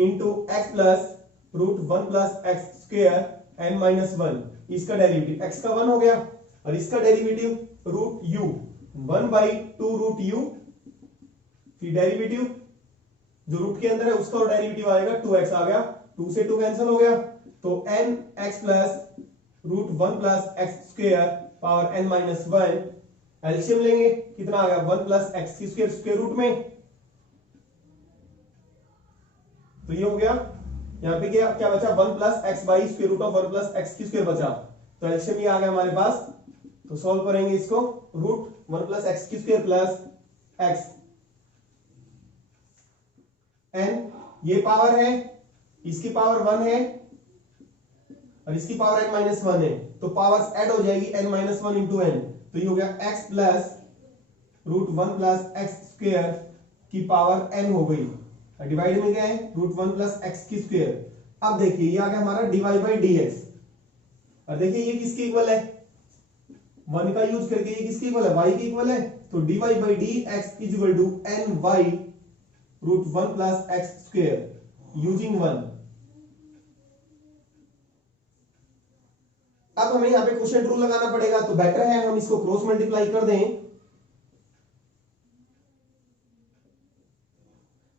into x plus root 1 plus x square n minus 1, इसका डेरिवेटिव x का 1 हो गया, और इसका derivative root u 1 by 2 root u, फिर डेरिवेटिव जो रूट के अंदर है उसका और डेरिवेटिव आएगा 2x आ गया, 2 से 2 कैंसिल हो गया, तो n x plus root 1 plus x square power n minus 1, LCM लेंगे कितना आ गया 1 प्लस x की स्क्वायर स्क्वायर रूट में, तो ये हो गया, यहां पे क्या बचा 1 plus x by square root of 1 plus x की स्क्वायर बचा, तो एलसीएम ये आ गया हमारे पास, तो सॉल्व करेंगे इसको, रूट 1 प्लस x की स्क्वायर प्लस x n, ये पावर है, इसकी पावर 1 है और इसकी पावर n माइनस 1 है, तो पावर्स ऐड हो जाएगी n माइनस 1 इंटू n, तो ये हो गया x plus root one plus x square की पावर n हो गई, डिवाइड में क्या है रूट वन प्लस एक्स की स्क्वायर। अब देखिए ये आ गया हमारा dy बाई डी एक्स, और देखिए ये किसके इक्वल है, वन का यूज करके ये किसके इक्वल है, y के इक्वल है। तो dy by d x is equal to n y root one plus x square using one. अब हमें यहाँ पे क्वोशिएंट रूल लगाना पड़ेगा, तो बेटर है हम इसको क्रॉस मल्टीप्लाई कर दें।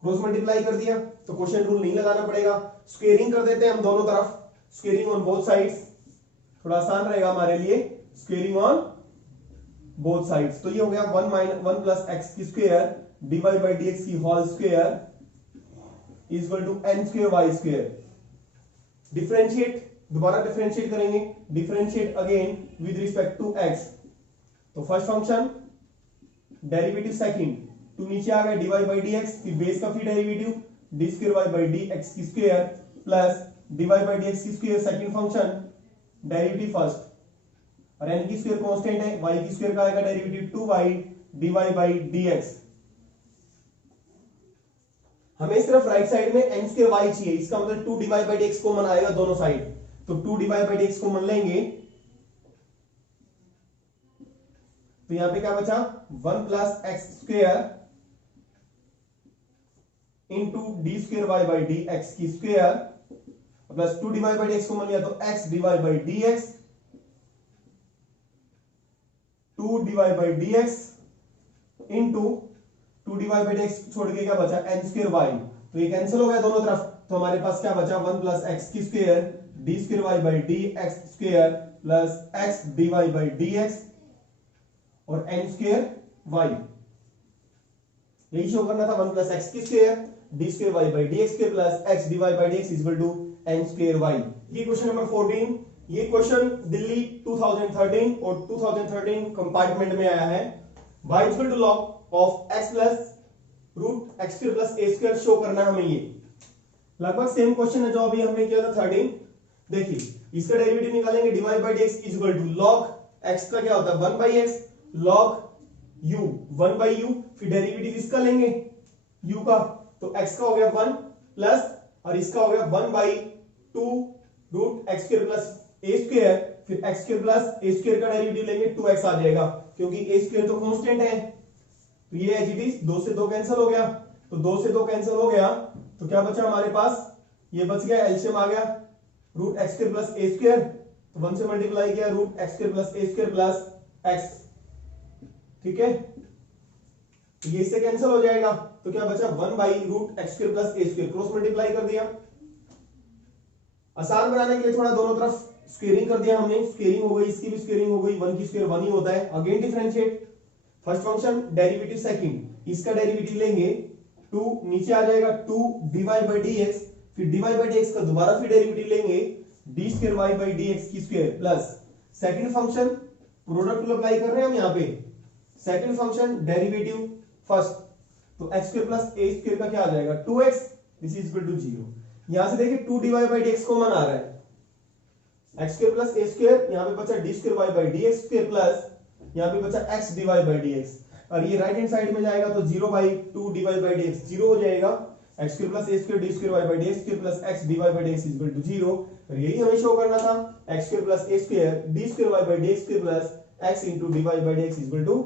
क्रॉस मल्टीप्लाई कर दिया तो क्वोशिएंट रूल नहीं लगाना पड़ेगा, स्क्वेयरिंग कर देते हैं हम दोनों तरफ, स्क्वेयरिंग ऑन बोथ साइड्स, थोड़ा आसान रहेगा हमारे लिए, स्क्वेयरिंग ऑन बोथ साइड्स। तो ये हो गया वन प्लस एक्स की square dy by d x की whole square is equal to n square y square. Differentiate, दोबारा डिफरेंशिएट करेंगे, differentiate again with respect to x. तो फर्स्ट फंक्शन डेरिवेटिव सेकंड, तो नीचे आ गया dy बाई डी एक्स, फिर बेस का फिर derivative d square y by d x की square plus dy by d x की square second function derivative first, और n की स्क्वायर कांस्टेंट है, y की स्क्वायर का आएगा derivative 2y dy by dx। हमें सिर्फ राइट साइड में n स्क्वायर y चाहिए, इसका मतलब 2 dy बाई dx कॉमन आएगा दोनों साइड, तो 2 dy बाई dx कॉमन लेंगे तो यहां पे क्या बचा 1 plus x square into d square y by d x की square plus 2 dy by dx common लिया तो x dy by dx, 2 dy by dx into 2 dy by dx छोड़ के क्या बचा n स्क्वायर y, तो ये कैंसिल हो गया दोनों तरफ, तो हमारे पास क्या बचा 1 प्लस एक्स की square d square y by d x square plus x d y by d x और n स्क्वायर y। यही शो करना था 1 प्लस एक्स की square d square y by d x square plus x d y by d x is equal to n square y। ये क्वेश्चन नंबर 14, ये क्वेश्चन दिल्ली 2013 और 2013 कंपार्टमेंट में आया है। y is equal to log of x plus root x square plus a square show करना है हमें। ये लगभग सेम क्वेश्चन है जो अभी हमने किया था 13। देखिए इसका डेरिवेटिव निकालेंगे dy by dx is equal to log x का क्या होता है 1 by x log u 1 by u, फिर डेरिवेटिव इसका लेंगे u का, तो x का हो गया 1 प्लस और इसका हो गया 1 by 2 root x square plus a square, फिर x square plus a square का डेरिवेटिव लेंगे 2x आ जाएगा, क्योंकि ए स्क्वायर तो कांस्टेंट है, तो ये एज इट इज 2 से 2 कैंसिल हो गया, तो 2 से 2 कैंसिल हो गया तो क्या बचा हमारे पास, ये बच गया एलसीएम आ गया root x square plus a square, तो 1 से मल्टीप्लाई किया root x square plus a square plus x, ठीक है, तो ये इससे कैंसिल हो जाएगा, तो क्या बचा 1 by root x square plus a square, cross multiply कर दिया। आसान बनाने के लिए थोड़ा दोनों तरफ स्क्वेयरिंग कर दिया हमने, स्क्वेयरिंग हो गई, इसकी भी स्क्वेयरिंग हो गई, 1 की स्क्वायर 1 ही होता है। Again differentiate, first function derivative second, इसका डेरिवेटिव लेंगे 2 नीचे आ जाएगा 2 dy बाई dx, फिर dy बाई dx का दोबारा फिर डेरिवेटिव लेंगे d square y by dx की square plus second function product rule apply कर रहे हैं हम यहाँ पे, सेकंड फंक्शन डेरिवेटिव फर्स्ट, तो x square plus a square का क्या आ जाएगा 2x, this is equal to 0। यहां से देखिए 2 dy बाई dx कॉमन आ रहा है, x square plus a square, यहां पे बचा d square y by dx square plus यहां पे बचा x dy बाई dx, और ये राइट हैंड साइड में जाएगा तो 0 बाई 2 dy बाई dx 0 हो जाएगा, x square plus a square d square y by dx square plus x dy by dx is equal to 0, और यही हमें शो करना था x square plus a square d square y by dx square plus x dy by dx is equal to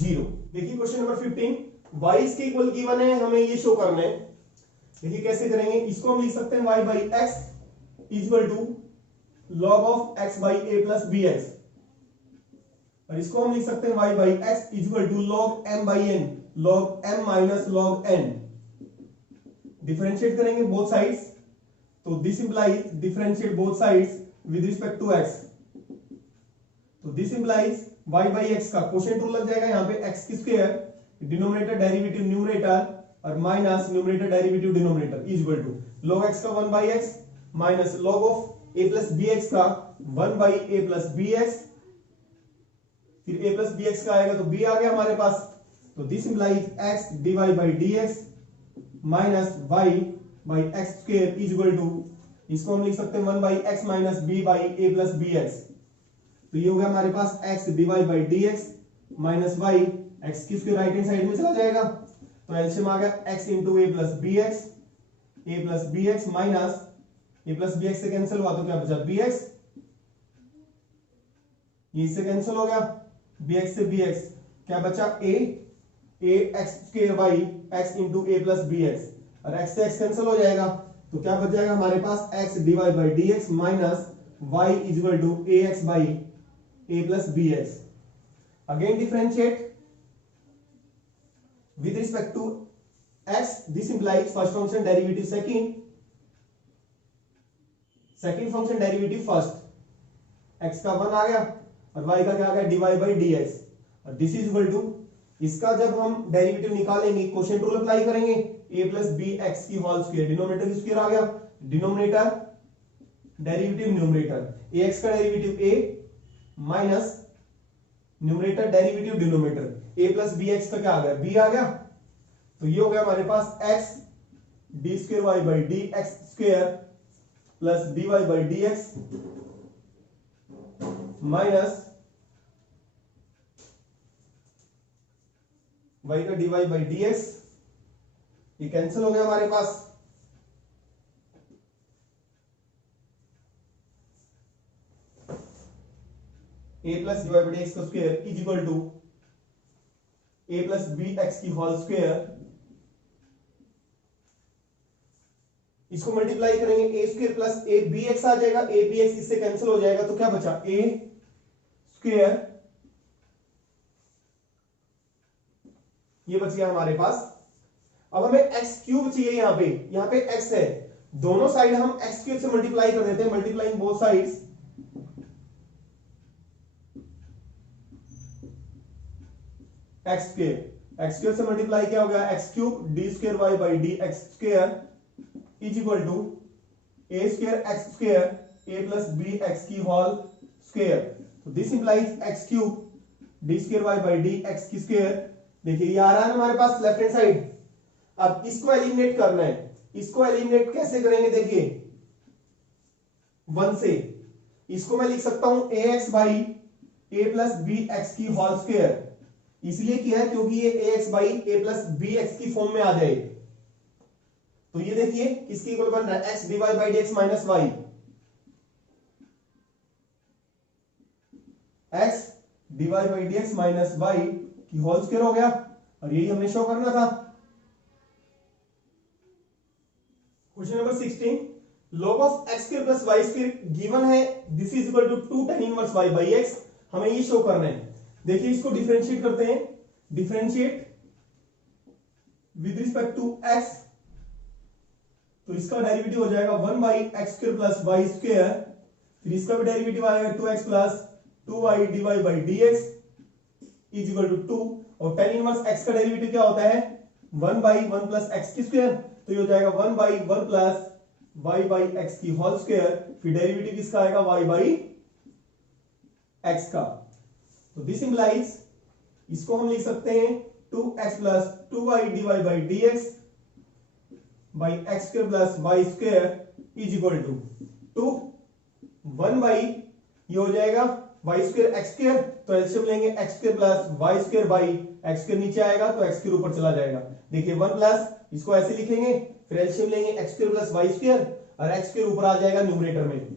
0। देखिए क्वेश्चन नंबर 15, y इसके इक्वल गिवन है, हमें ये शो करना है। देखिए कैसे करेंगे, इसको हम लिख सकते हैं y by x is equal to log of x by a plus bx, और इसको हम लिख सकते हैं y by x is equal to log m by n, log m minus log n। Differentiate करेंगे बोथ साइड्स, तो this implies differentiate both sides with respect to x, तो this implies y by x का क्वोशिएंट रूल लग जाएगा यहाँ पे x की स्क्वायर, डिनोमिनेटर डेरिवेटिव न्यूमरेटर और minus numerator derivative denominator is equal to log x का 1 by x minus log of a plus bx का 1 बाई a प्लस bx, फिर a प्लस bx का आएगा तो b आ गया हमारे पास, तो this implies x dy by dx minus y by x square is equal to, इसको हम लिख सकते हैं 1 by x minus b by a plus bx, तो ये हो गया हमारे पास x dy by dx minus y x की स्क्वायर राइट हैंड साइड में चला जाएगा, तो एलसीएम आ गया x into a plus b x minus a plus b x से कैंसिल हुआ तो क्या बचा बी एक्स, ये इससे कैंसिल हो गया, बी एक्स से बी एक्स क्या बचा a x square by x into a plus b x, और एक्स से एक्स कैंसिल हो जाएगा तो क्या बच जाएगा हमारे पास x d y by d x minus y is equal to a x by a plus b x. Again differentiate with respect to x, this implies first function derivative second function derivative first, x का 1 आ गया और y का क्या आ गया dy by dx, और दिस इज इक्वल टू, इसका जब हम डेरिवेटिव निकालेंगे क्वोशिएंट रूल अप्लाई करेंगे, a प्लस बी एक्स की होल स्क्वायर, डिनोमिनेटर की स्क्वायर आ गया, डिनोमिनेटर डेरिवेटिव न्यूमरेटर, ax का derivative a minus numerator derivative denominator, a plus b x का क्या आ गया b आ गया, तो ये हो गया हमारे पास x d square y by d x square plus d y by d x minus y का d y by d x, ये कैंसिल हो गया हमारे पास, a plus d y by d x का square is equal to a plus b x की होल स्क्वायर, इसको मल्टीप्लाई करेंगे a square plus a b x आ जाएगा, ए बी एक्स इससे कैंसिल हो जाएगा तो क्या बचा a स्क्वायर, ये बच गया हमारे पास। अब हमें x क्यूब चाहिए, यहाँ पे x है, दोनों साइड हम x क्यूब से मल्टीप्लाई कर देते हैं, multiplying both sides, x cube से मल्टीप्लाई क्या हो गया x cube d square y by d x square is equal to a square x square a plus b x की होल स्क्वायर, तो this implies x cube d square y by d x की स्क्वायर। देखिए ये आ रहा है हमारे पास लेफ्ट हैंड साइड, अब इसको एलिमिनेट करना है, इसको एलिमिनेट कैसे करेंगे, देखिए 1 से, इसको मैं लिख सकता हूं a x by a plus b x की होल स्क्वायर, इसलिए किया है क्योंकि ये a x by a plus b x की फॉर्म में आ जाए, तो ये देखिए किसकी इक्वल बन रहा है x divide by d x minus y, x divide by d x minus y की होल स्क्वायर हो गया, और यही हमने शो करना था। Question number 16, log of x square plus y square given है, this is equal to 2 tan inverse y by x, हमें ये शो करना है। देखिए इसको डिफरेंशिएट करते हैं, differentiate with respect to x, तो इसका डेरिवेटिव हो जाएगा 1 by x square plus y square, फिर इसका भी डेरिवेटिव आएगा 2x plus 2y divide by dx is equal to 2, और tan इनवर्स x का डेरिवेटिव क्या होता है 1 बाई 1 प्लस x की स्क्वायर, तो ये हो जाएगा 1 by 1 plus y by x की होल स्क्वायर, फिर डेरिवेटिव किसका आएगा y बाई x का, तो दिस इंप्लाइज, इसको हम लिख सकते हैं 2x plus 2y divide by dx by x square plus y square is equal to 1 by, ये हो जाएगा वाई स्क्वायर एक्स स्क्वायर, तो एलसीएम लेंगे x square plus y square by x square, नीचे आएगा तो एक्स स्क्वायर ऊपर चला जाएगा, देखिए 1 प्लस, इसको ऐसे लिखेंगे, फिर एलसीएम लेंगे x square plus y square, और एक्स स्क्वायर ऊपर आ जाएगा न्यूमरेटर में,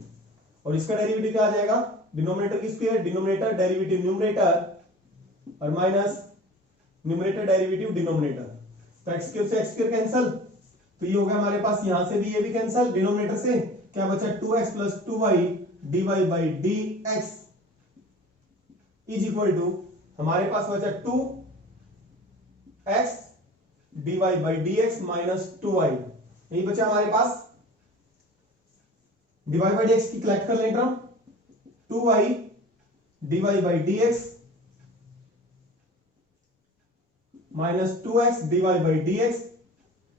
और इसका डेरिवेटिव क्या आ जाएगा डिनोमिनेटर की स्क्वायर, डिनोमिनेटर डेरिवेटिव न्यूमरेटर और माइनस न्यूमरेटर डेरिवेटिव डिनोमिनेटर, तो एक्स क्यूब से एक्स स्क्वायर कैंसिल, तो ये हो गया हमारे पास, यहां से भी ये भी कैंसिल, डिनोमिनेटर से क्या बचा 2x plus 2y dy by dx is equal to, हमारे पास बचा 2x dy by dx minus 2y, यही बचा हमारे पास, dy बाई dx की कलेक्ट कर लें term, 2y dy by dx minus 2x dy by dx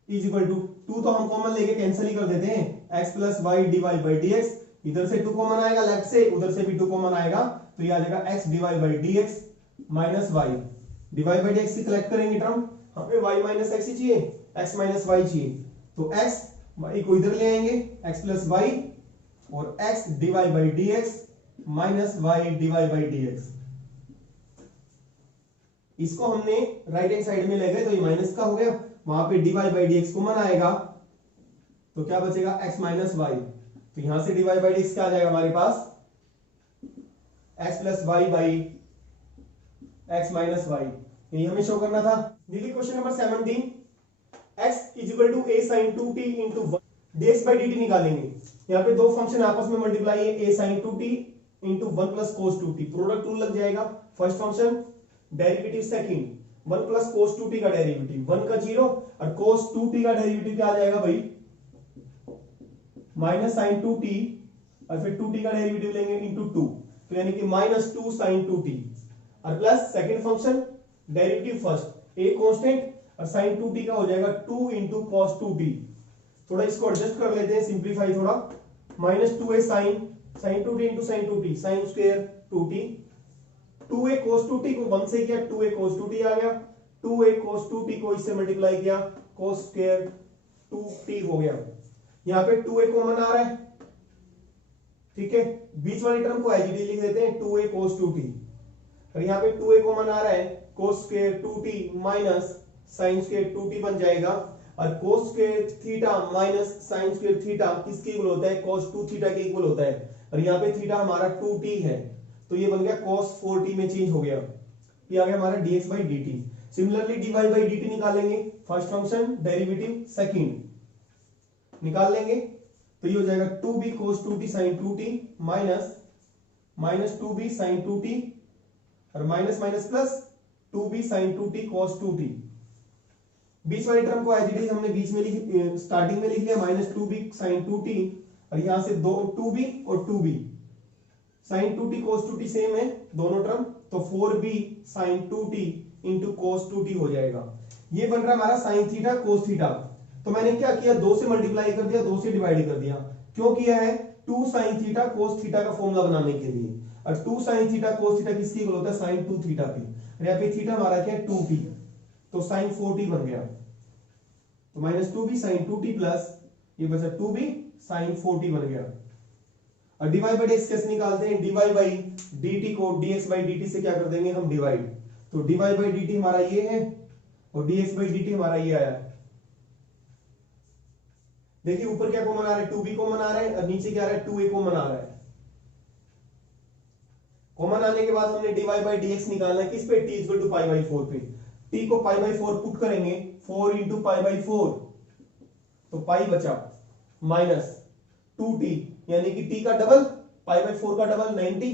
is equal to 2, तो हम कॉमन लेके कैंसिल ही कर देते हैं, x plus y divide by dx, इधर से 2 कॉमन आएगा लेफ्ट से, उधर से भी 2 कॉमन आएगा, तो ये आ जाएगा x divide by dx minus y, divide by dx की कलेक्ट करेंगे टर्म, हमें y माइनस x ही चाहिए, x माइनस y चाहिए, तो x y को इधर ले आएंगे, x प्लस y और x divide by dx minus y divide by dx, इसको हमने राइट हैंड साइड में ले गए तो ये माइनस का हो गया, वहां पे dy by d x common आएगा तो क्या बचेगा x माइनस वाई। तो यहां से dy बाई डी एक्स क्या आ जाएगा हमारे पास x plus y by x minus y. यही हमें शो करना था। नीली question number 17, x is equal to a sin 2t into dx by dt निकालेंगे। यहाँ पे दो फंक्शन आपस में मल्टीप्लाई है, a sin 2t into 1 plus cos 2t, product rule लग जाएगा। First function derivative second, 1 plus cos 2t का डेरिवेटिव 1 का 0 और cos 2t का डेरिवेटिव क्या आ जाएगा भाई माइनस sin 2t और फिर 2t का डेरिवेटिव लेंगे इंटू 2, तो यानी कि माइनस 2 sin 2t और plus second function derivative first a constant और sin 2t का हो जाएगा 2 इंटू cos 2t। थोड़ा इसको एडजस्ट कर लेते हैं, सिंप्लीफाई थोड़ा, minus 2a sin 2t into sin 2t sin square 2t, 2a cos 2t को 1 से किया 2a cos 2t आ गया, 2a cos 2t को इससे मल्टीप्लाई किया cos स्क्वायर 2t हो गया। यहाँ पे 2a कॉमन आ रहा है, ठीक है, बीच वाली टर्म को एज इट इज लिख देते हैं 2a cos 2t, और यहाँ पे 2a कॉमन आ रहा है cos square 2t minus sin square 2t बन जाएगा, और cos square theta minus sin square theta किसके इक्वल होता है cos 2 थीटा के इक्वल होता है, और यहाँ पे थीटा हमारा 2t है तो ये बन गया cos 4t में चेंज हो गया, ये आ गया हमारा dx by dt। Similarly dy by dt निकालेंगे, फर्स्ट फंक्शन डेरिवेटिव सेकंड निकाल लेंगे तो ये हो जाएगा 2b cos 2t sin 2t minus 2b sin 2t और minus minus plus 2b sin 2t cos 2t। बीच वाली टर्म को एज इट इज हमने बीच में स्टार्टिंग में लिख लिया माइनस 2b sin 2t, और यहां से दो 2b और 2b sin 2t cos 2t same है दोनों टर्म, तो 4b sin 2t into cos 2t हो जाएगा। ये बन रहा है हमारा sin थीटा cos थीटा। तो मैंने क्या किया, 2 से मल्टीप्लाई कर दिया, 2 से डिवाइड कर दिया। क्यों किया है, 2 sin थीटा cos थीटा का फॉर्मूला बनाने के लिए, और 2 sin थीटा cos थीटा किसकी इक्वल होता है sin 2 थीटा पे, और यहाँ पे थीटा हमारा क्या है 2t, तो sin 4t बन गया, तो minus 2b sin 2t plus ये बचा 2b sin 4t बन गया। और dy बाई dx कैसे निकालते हैं, dy बाई dt को dx बाई dt से क्या कर देंगे हम डिवाइड, तो dy बाई dt हमारा ये है और dx बाई dt हमारा ये आया। देखिए ऊपर क्या कॉमन आ रहा है, 2b कॉमन आ रहा है और नीचे क्या आ रहा है 2a कॉमन आ रहा है। कॉमन आने के बाद हमने dy बाई dx निकालना है किस पे, t equal to pi by 4 पे। t को पाई बाई 4 पुट करेंगे, 4 इंटू पाई बाई 4, तो पाई बचा माइनस 2t, यानी कि t का डबल पाई बाई 4 का डबल 90,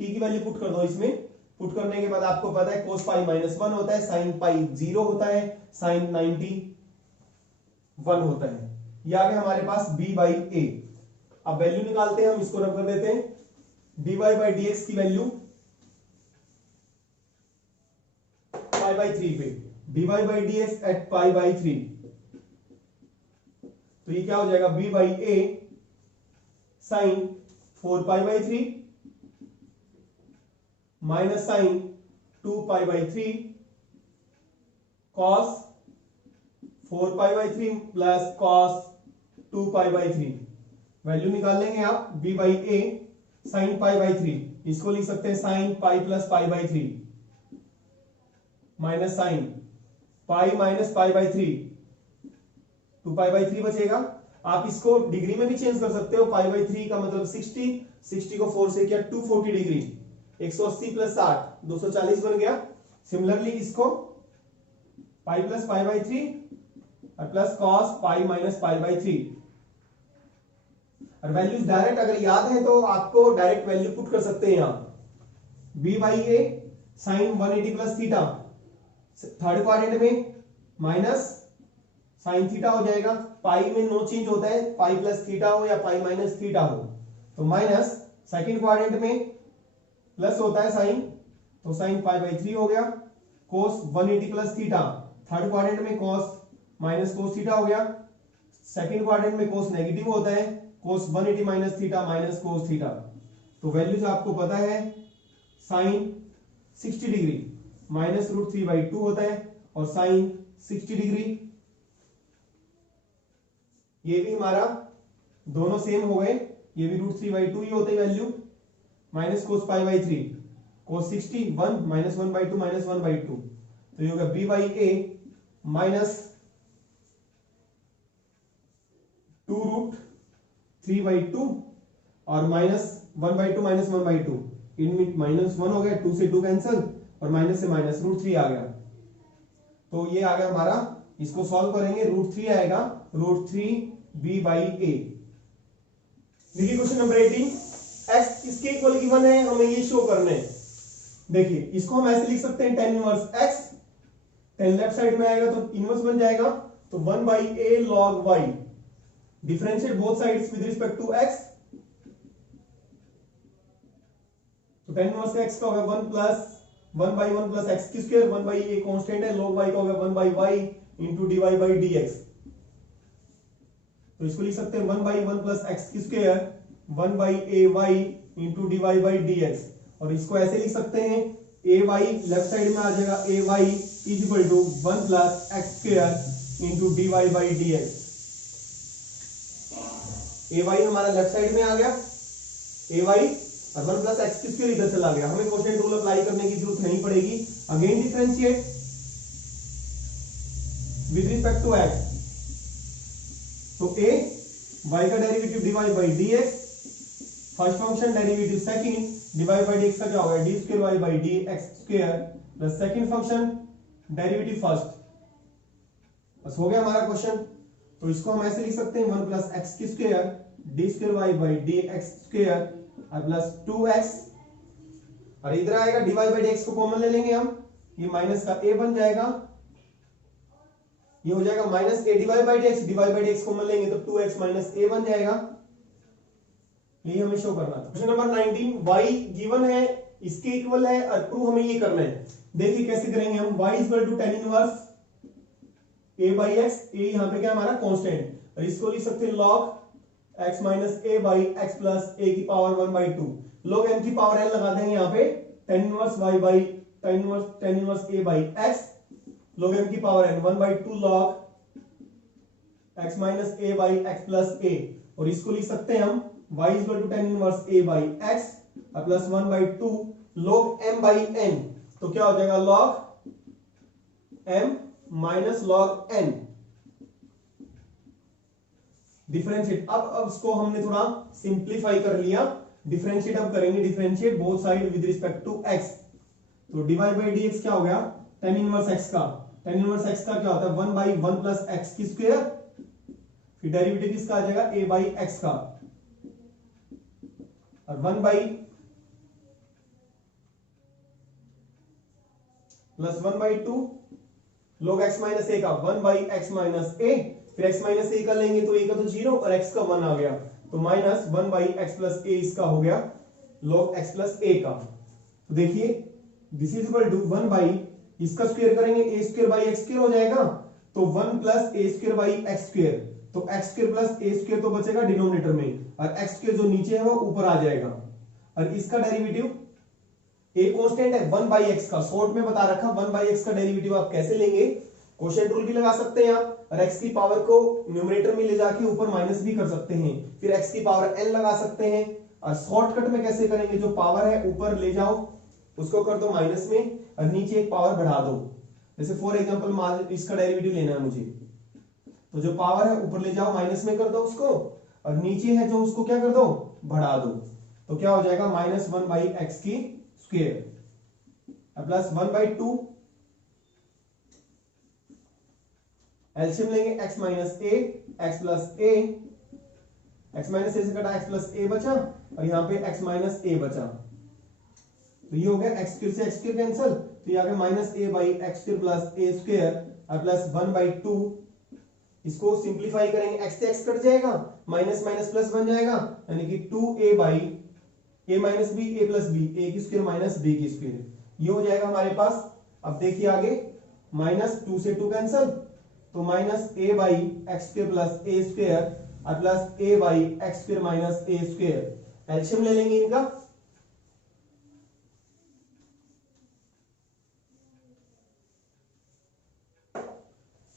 t की वैल्यू पुट कर दो इसमें। पुट करने के बाद आपको पता है cos पाई माइनस 1 होता है, sin पाई 0 होता है, sin 90 1 होता है। ये आ गया हमारे पास b बाई a। अब वैल्यू निकालते हैं हम, इसको रब कर देते हैं, dy बाई dx की वैल्यू पाई बाई 3 पे, dy by dx at pi by 3, तो ये क्या हो जाएगा b by a sine 4 pi by 3 minus sine 2 pi by 3 cos 4 pi by 3 plus cos 2 pi by 3। Value निकाल लेंगे आप, b by a sine pi by 3, इसको लिख सकते हैं sine pi plus pi by 3 minus sine pi minus pi by 3, 2 pi by 3 बचेगा। आप इसको डिग्री में भी चेंज कर सकते हो, पाई बाई 3 का मतलब 60, 60 को 4 से किया 240 डिग्री, 180 प्लस 60 240 बन गया। सिमिलरली इसको पाई प्लस पाई बाई 3 और plus cos pi minus pi by 3, और वैल्यूज डायरेक्ट अगर याद है तो आपको डायरेक्ट वैल्यू पुट कर सकते हैं यहां, b by a sine 180 plus theta, third quadrant में माइनस साइन थीटा हो जाएगा, पाई में नो चेंज होता है, पाई प्लस थीटा हो या पाई माइनस थीटा हो, तो माइनस सेकंड क्वाड्रेंट में प्लस होता है साइन, तो साइन पाई बाई 3 हो गया, कोस 180 प्लस थीटा, थर्ड क्वाड्रेंट में कोस माइनस कोस थीटा हो गया, सेकंड क्वाड्रेंट में कोस नेगेटिव होता है, cos 180 minus theta minus cos theta. तो वैल्यूज आपको पता है, sine 60 degree minus root 3 by 2 होता है, और साइन 60 डिग्री ये भी हमारा दोनों सेम हो गए, ये भी रूट 3 बाई 2 ही होते हैं value, minus cos pi by 3, cos 60 1 minus 1/2 minus 1/2, तो ये होगा b बाई ए माइनस 2√3/2 और माइनस 1/2 माइनस 1/2, इनमें माइनस 1 हो गया, 2 से 2 कैंसिल और माइनस से माइनस √3 आ गया। तो ये आ गया हमारा, इसको सॉल्व करेंगे, √3 आएगा, √3b बाई ए। देखिए क्वेश्चन नंबर 18, x इसके इक्वल गिवन है, हमें ये शो करना है। देखिए इसको हम ऐसे लिख सकते हैं tan inverse x, tan left side में आएगा तो इनवर्स बन जाएगा, तो 1/a log y, differentiate both sides with respect to x, तो tan इनवर्स x का होगा 1 प्लस x की स्क्वायर, 1/a कांस्टेंट है, log y का होगा 1/y into dy by dx, तो इसको लिख सकते हैं 1/1 प्लस x की square 1/ay into dy by dx, और इसको ऐसे लिख सकते हैं ay लेफ्ट साइड में आ जाएगा ay is equal to 1 plus x square into dy by dx। ay हमारा लेफ्ट साइड में आ गया ay और 1 प्लस x की स्क्वायर इधर चला गया, हमें क्वोशिएंट रूल अप्लाई करने की जरूरत नहीं पड़ेगी। Again differentiate with respect to x, तो a y का derivative dy by dx, first function derivative second dy by dx का क्या होगा d square y by dx square plus second function derivative first, बस हो गया हमारा क्वेश्चन। तो इसको हम ऐसे लिख सकते हैं 1 प्लस x की square d square y by dx square plus 2x, और इधर आएगा dy by dx को कॉमन ले लेंगे हम, ये माइनस का a बन जाएगा, ये हो जाएगा minus a dy by dx common लेंगे तो 2x माइनस a बन जाएगा, यही हमें शो करना था। क्वेश्चन नंबर 19, y गिवन है, इसके इक्वल है और प्रूव हमें ये करना है। देखिए कैसे करेंगे हम, y equal to tan inverse a by x, a यहाँ पे क्या हमारा कांस्टेंट, और इसको लिख सकते हैं log x minus a by x plus a की पावर 1/2, log m की पावर n लगा देंगे यहाँ पे, tan inverse y by tan inverse a by x, log m की power n 1/2 log x minus a by x plus a, और इसको लिख सकते हैं हम y equal to tan inverse a by x plus 1/2 log m by n, तो क्या हो जाएगा log m minus log n, differentiate. अब इसको हमने थोड़ा सिंप्लीफाई कर लिया, डिफरेंशिएट अब करेंगे, differentiate both side with respect to x, तो dy by dx क्या हो गया tan इनवर्स x का, tan इनवर्स x का क्या होता है 1/1 प्लस x की स्क्वायर, फिर डेरिवेटिव किसका आ जाएगा a बाई x का, और 1 by plus 1/2 log x minus a का 1 बाई x माइनस a, फिर x माइनस a का लेंगे तो a का तो 0 और x का 1 आ गया, तो minus 1 by x plus a इसका हो गया log x प्लस a का। तो देखिए this is equal to 1 by, इसका स्क्वायर करेंगे a square by x square हो जाएगा, तो 1 plus a square by x square, तो x square plus a square तो बचेगा डिनोमिनेटर में, और x स्क्वायर जो नीचे है वो ऊपर आ जाएगा, और इसका डेरिवेटिव a कांस्टेंट है 1 बाई x का, शॉर्ट में बता रखा 1 बाई x का डेरिवेटिव आप कैसे लेंगे, क्वोशिएंट रूल भी लगा सकते हैं आप, और x की पावर को न्यूमरेटर में ले जाके ऊपर माइनस भी कर सकते हैं, फिर x की पावर n लगा सकते हैं, और शॉर्टकट में कैसे करेंगे, जो पावर है ऊपर ले जाओ उसको कर दो माइनस में, और नीचे एक पावर बढ़ा दो, जैसे फॉर एग्जांपल मान इसका डेरिवेटिव लेना है मुझे, तो जो पावर है ऊपर ले जाओ माइनस में कर दो उसको, और नीचे है जो उसको क्या कर दो बढ़ा दो, तो क्या हो जाएगा माइनस 1 बाई एक्स की स्क्वायर प्लस 1/2, एलसीएम लेंगे x minus a x plus a, x minus a से कटा x प्लस a बचा, और यहाँ पे x माइनस a बचा, तो ये हो गया x स्क्वायर से x स्क्वायर कैंसिल, तो ये आ गया minus a by x square plus a square plus 1/2, इसको सिंप्लीफाई करेंगे x से x कट जाएगा, माइनस माइनस प्लस बन जाएगा, यानी कि 2a by a minus b a plus b, a की स्क्वायर माइनस b की स्क्वायर, ये हो जाएगा हमारे पास। अब देखिए आगे माइनस 2 से 2 कैंसिल, तो minus a by x square plus a square plus a by x square minus a square, LCM ले लेंगे इनका,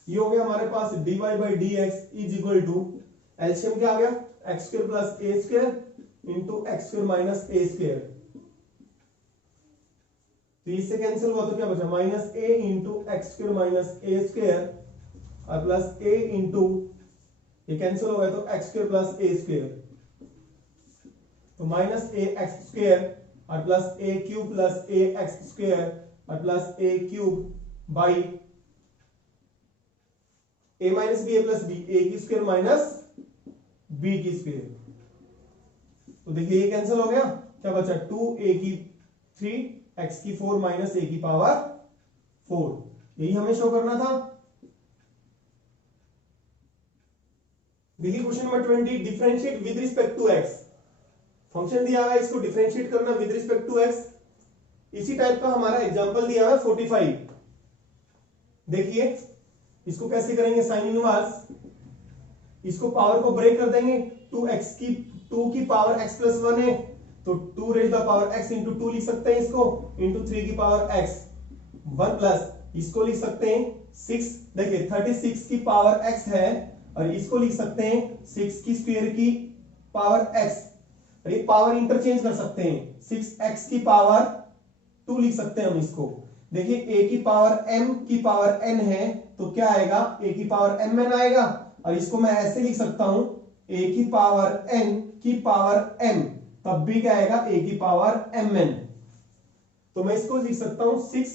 ये हो गया हमारे पास dy by dx is equal to, LCM क्या आ गया x square plus a square into x square minus a square, तो इससे कैंसिल हुआ तो क्या बचा, minus a into x square minus a square और प्लस ए इंटू, ये कैंसिल हो गया तो x square plus a square, तो माइनस ए एक्स स्क्र और plus a cube plus a x square और plus a cube by a minus b a plus b, a की स्क्वायर माइनस बी की स्क्वायर। तो देखिए ये कैंसिल हो गया, क्या बचा 2 ए की 3 एक्स की 4 माइनस ए की पावर 4, यही हमें शो करना था। देखिए question number 20, differentiate with respect to x. Function दिया हुआ है, इसको डिफरेंशिएट करना विद रिस्पेक्ट टू एक्स। इसी टाइप का हमारा एग्जांपल दिया हुआ है 45। देखिए इसको कैसे करेंगे, साइन इनवर्स, इसको पावर को ब्रेक कर देंगे, 2 की पावर x प्लस 1 है तो 2 raise the power x into 2 लिख सकते हैं इसको, इंटू 3 की पावर x 1 प्लस इसको लिख सकते हैं 6। देखिए 36 की पावर x है और इसको लिख सकते हैं 6 की स्क्वायर की पावर x, और ये पावर इंटरचेंज कर सकते हैं, 6x की पावर 2 लिख सकते हैं हम इसको। देखिए a की पावर m की पावर n है तो क्या आएगा, a की पावर mn आएगा, और इसको मैं ऐसे लिख सकता हूं a की पावर n की पावर m, तब भी क्या आएगा a की पावर mn। तो मैं इसको लिख सकता हूं 6,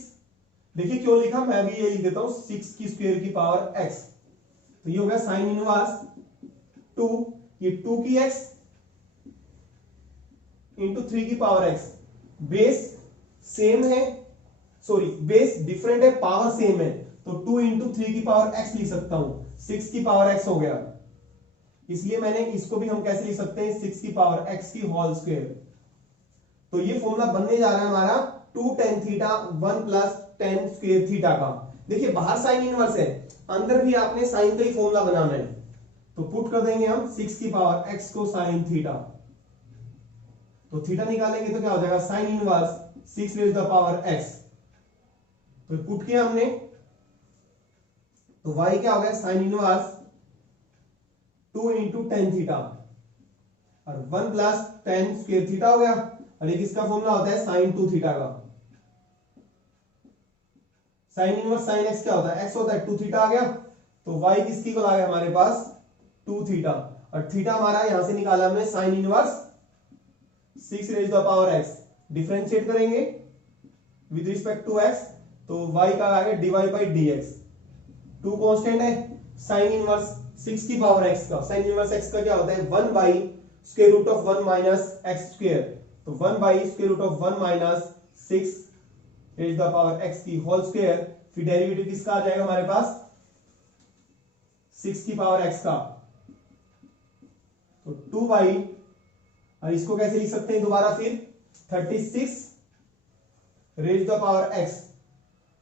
देखिए क्यों लिखा, मैं भी ये लिख देता हूं 6 की स्क्वायर की पावर x। तो ये हो गया साइन इनवर्स 2, ये 2 की x इंटू 3 की पावर x, बेस सेम है, सॉरी बेस डिफरेंट है, पावर सेम है, तो 2 इंटू 3 की पावर x लिख सकता हूं, 6 की पावर x हो गया। इसलिए मैंने इसको भी हम कैसे लिख सकते हैं, 6 की पावर x की होल स्क्वायर। तो ये फॉर्मूला बनने जा रहा है हमारा 2 tan theta 1 plus tan square theta का। देखिए बाहर साइन इनवर्स है, अंदर भी आपने साइन का ही फॉर्मूला बनाना है, तो पुट कर देंगे हम 6 की पावर x को साइन थीटा, तो थीटा निकालेंगे तो क्या हो जाएगा, sine inverse 6 raise the power x। तो पुट किया हमने, तो y क्या हो गया, sine inverse 2 into ten theta और 1 प्लस टेन स्क्वायर थीटा हो गया, और एक इसका फॉर्मूला होता है साइन 2 थीटा का। साइन इनवर्स साइन x क्या होता है, x होता है 2 थीटा आ गया, तो y किसकी को आ गया हमारे पास 2 थीटा, और थीटा हमारा यहां से निकाला हमने sine inverse 6 raise the power x। Differentiate करेंगे विद रिस्पेक्ट टू x, तो y का आ गया dy बाई dx, 2 कांस्टेंट है, साइन इनवर्स 6 की पावर x का, साइन इनवर्स x का क्या होता है 1 by square root of 1 minus x square, तो 1 by square root of 1 minus 6 raise the power x की होल स्क्वायर। फिर डेरिवेटिव किसका आ जाएगा हमारे पास 6 की पावर x का, तो 2 बाई, और इसको कैसे लिख सकते हैं दोबारा फिर 36 raise the power x,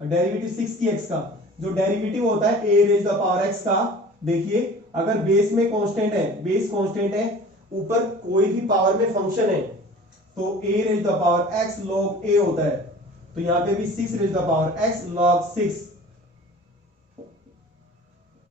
derivative 6 की x का, जो डेरिवेटिव होता है a raise the power x का। देखिए अगर बेस में कांस्टेंट है, बेस कांस्टेंट है, ऊपर कोई भी पावर में फंक्शन है, तो a raise the power x log a होता है, तो यहां पे भी 6 raise the power x log 6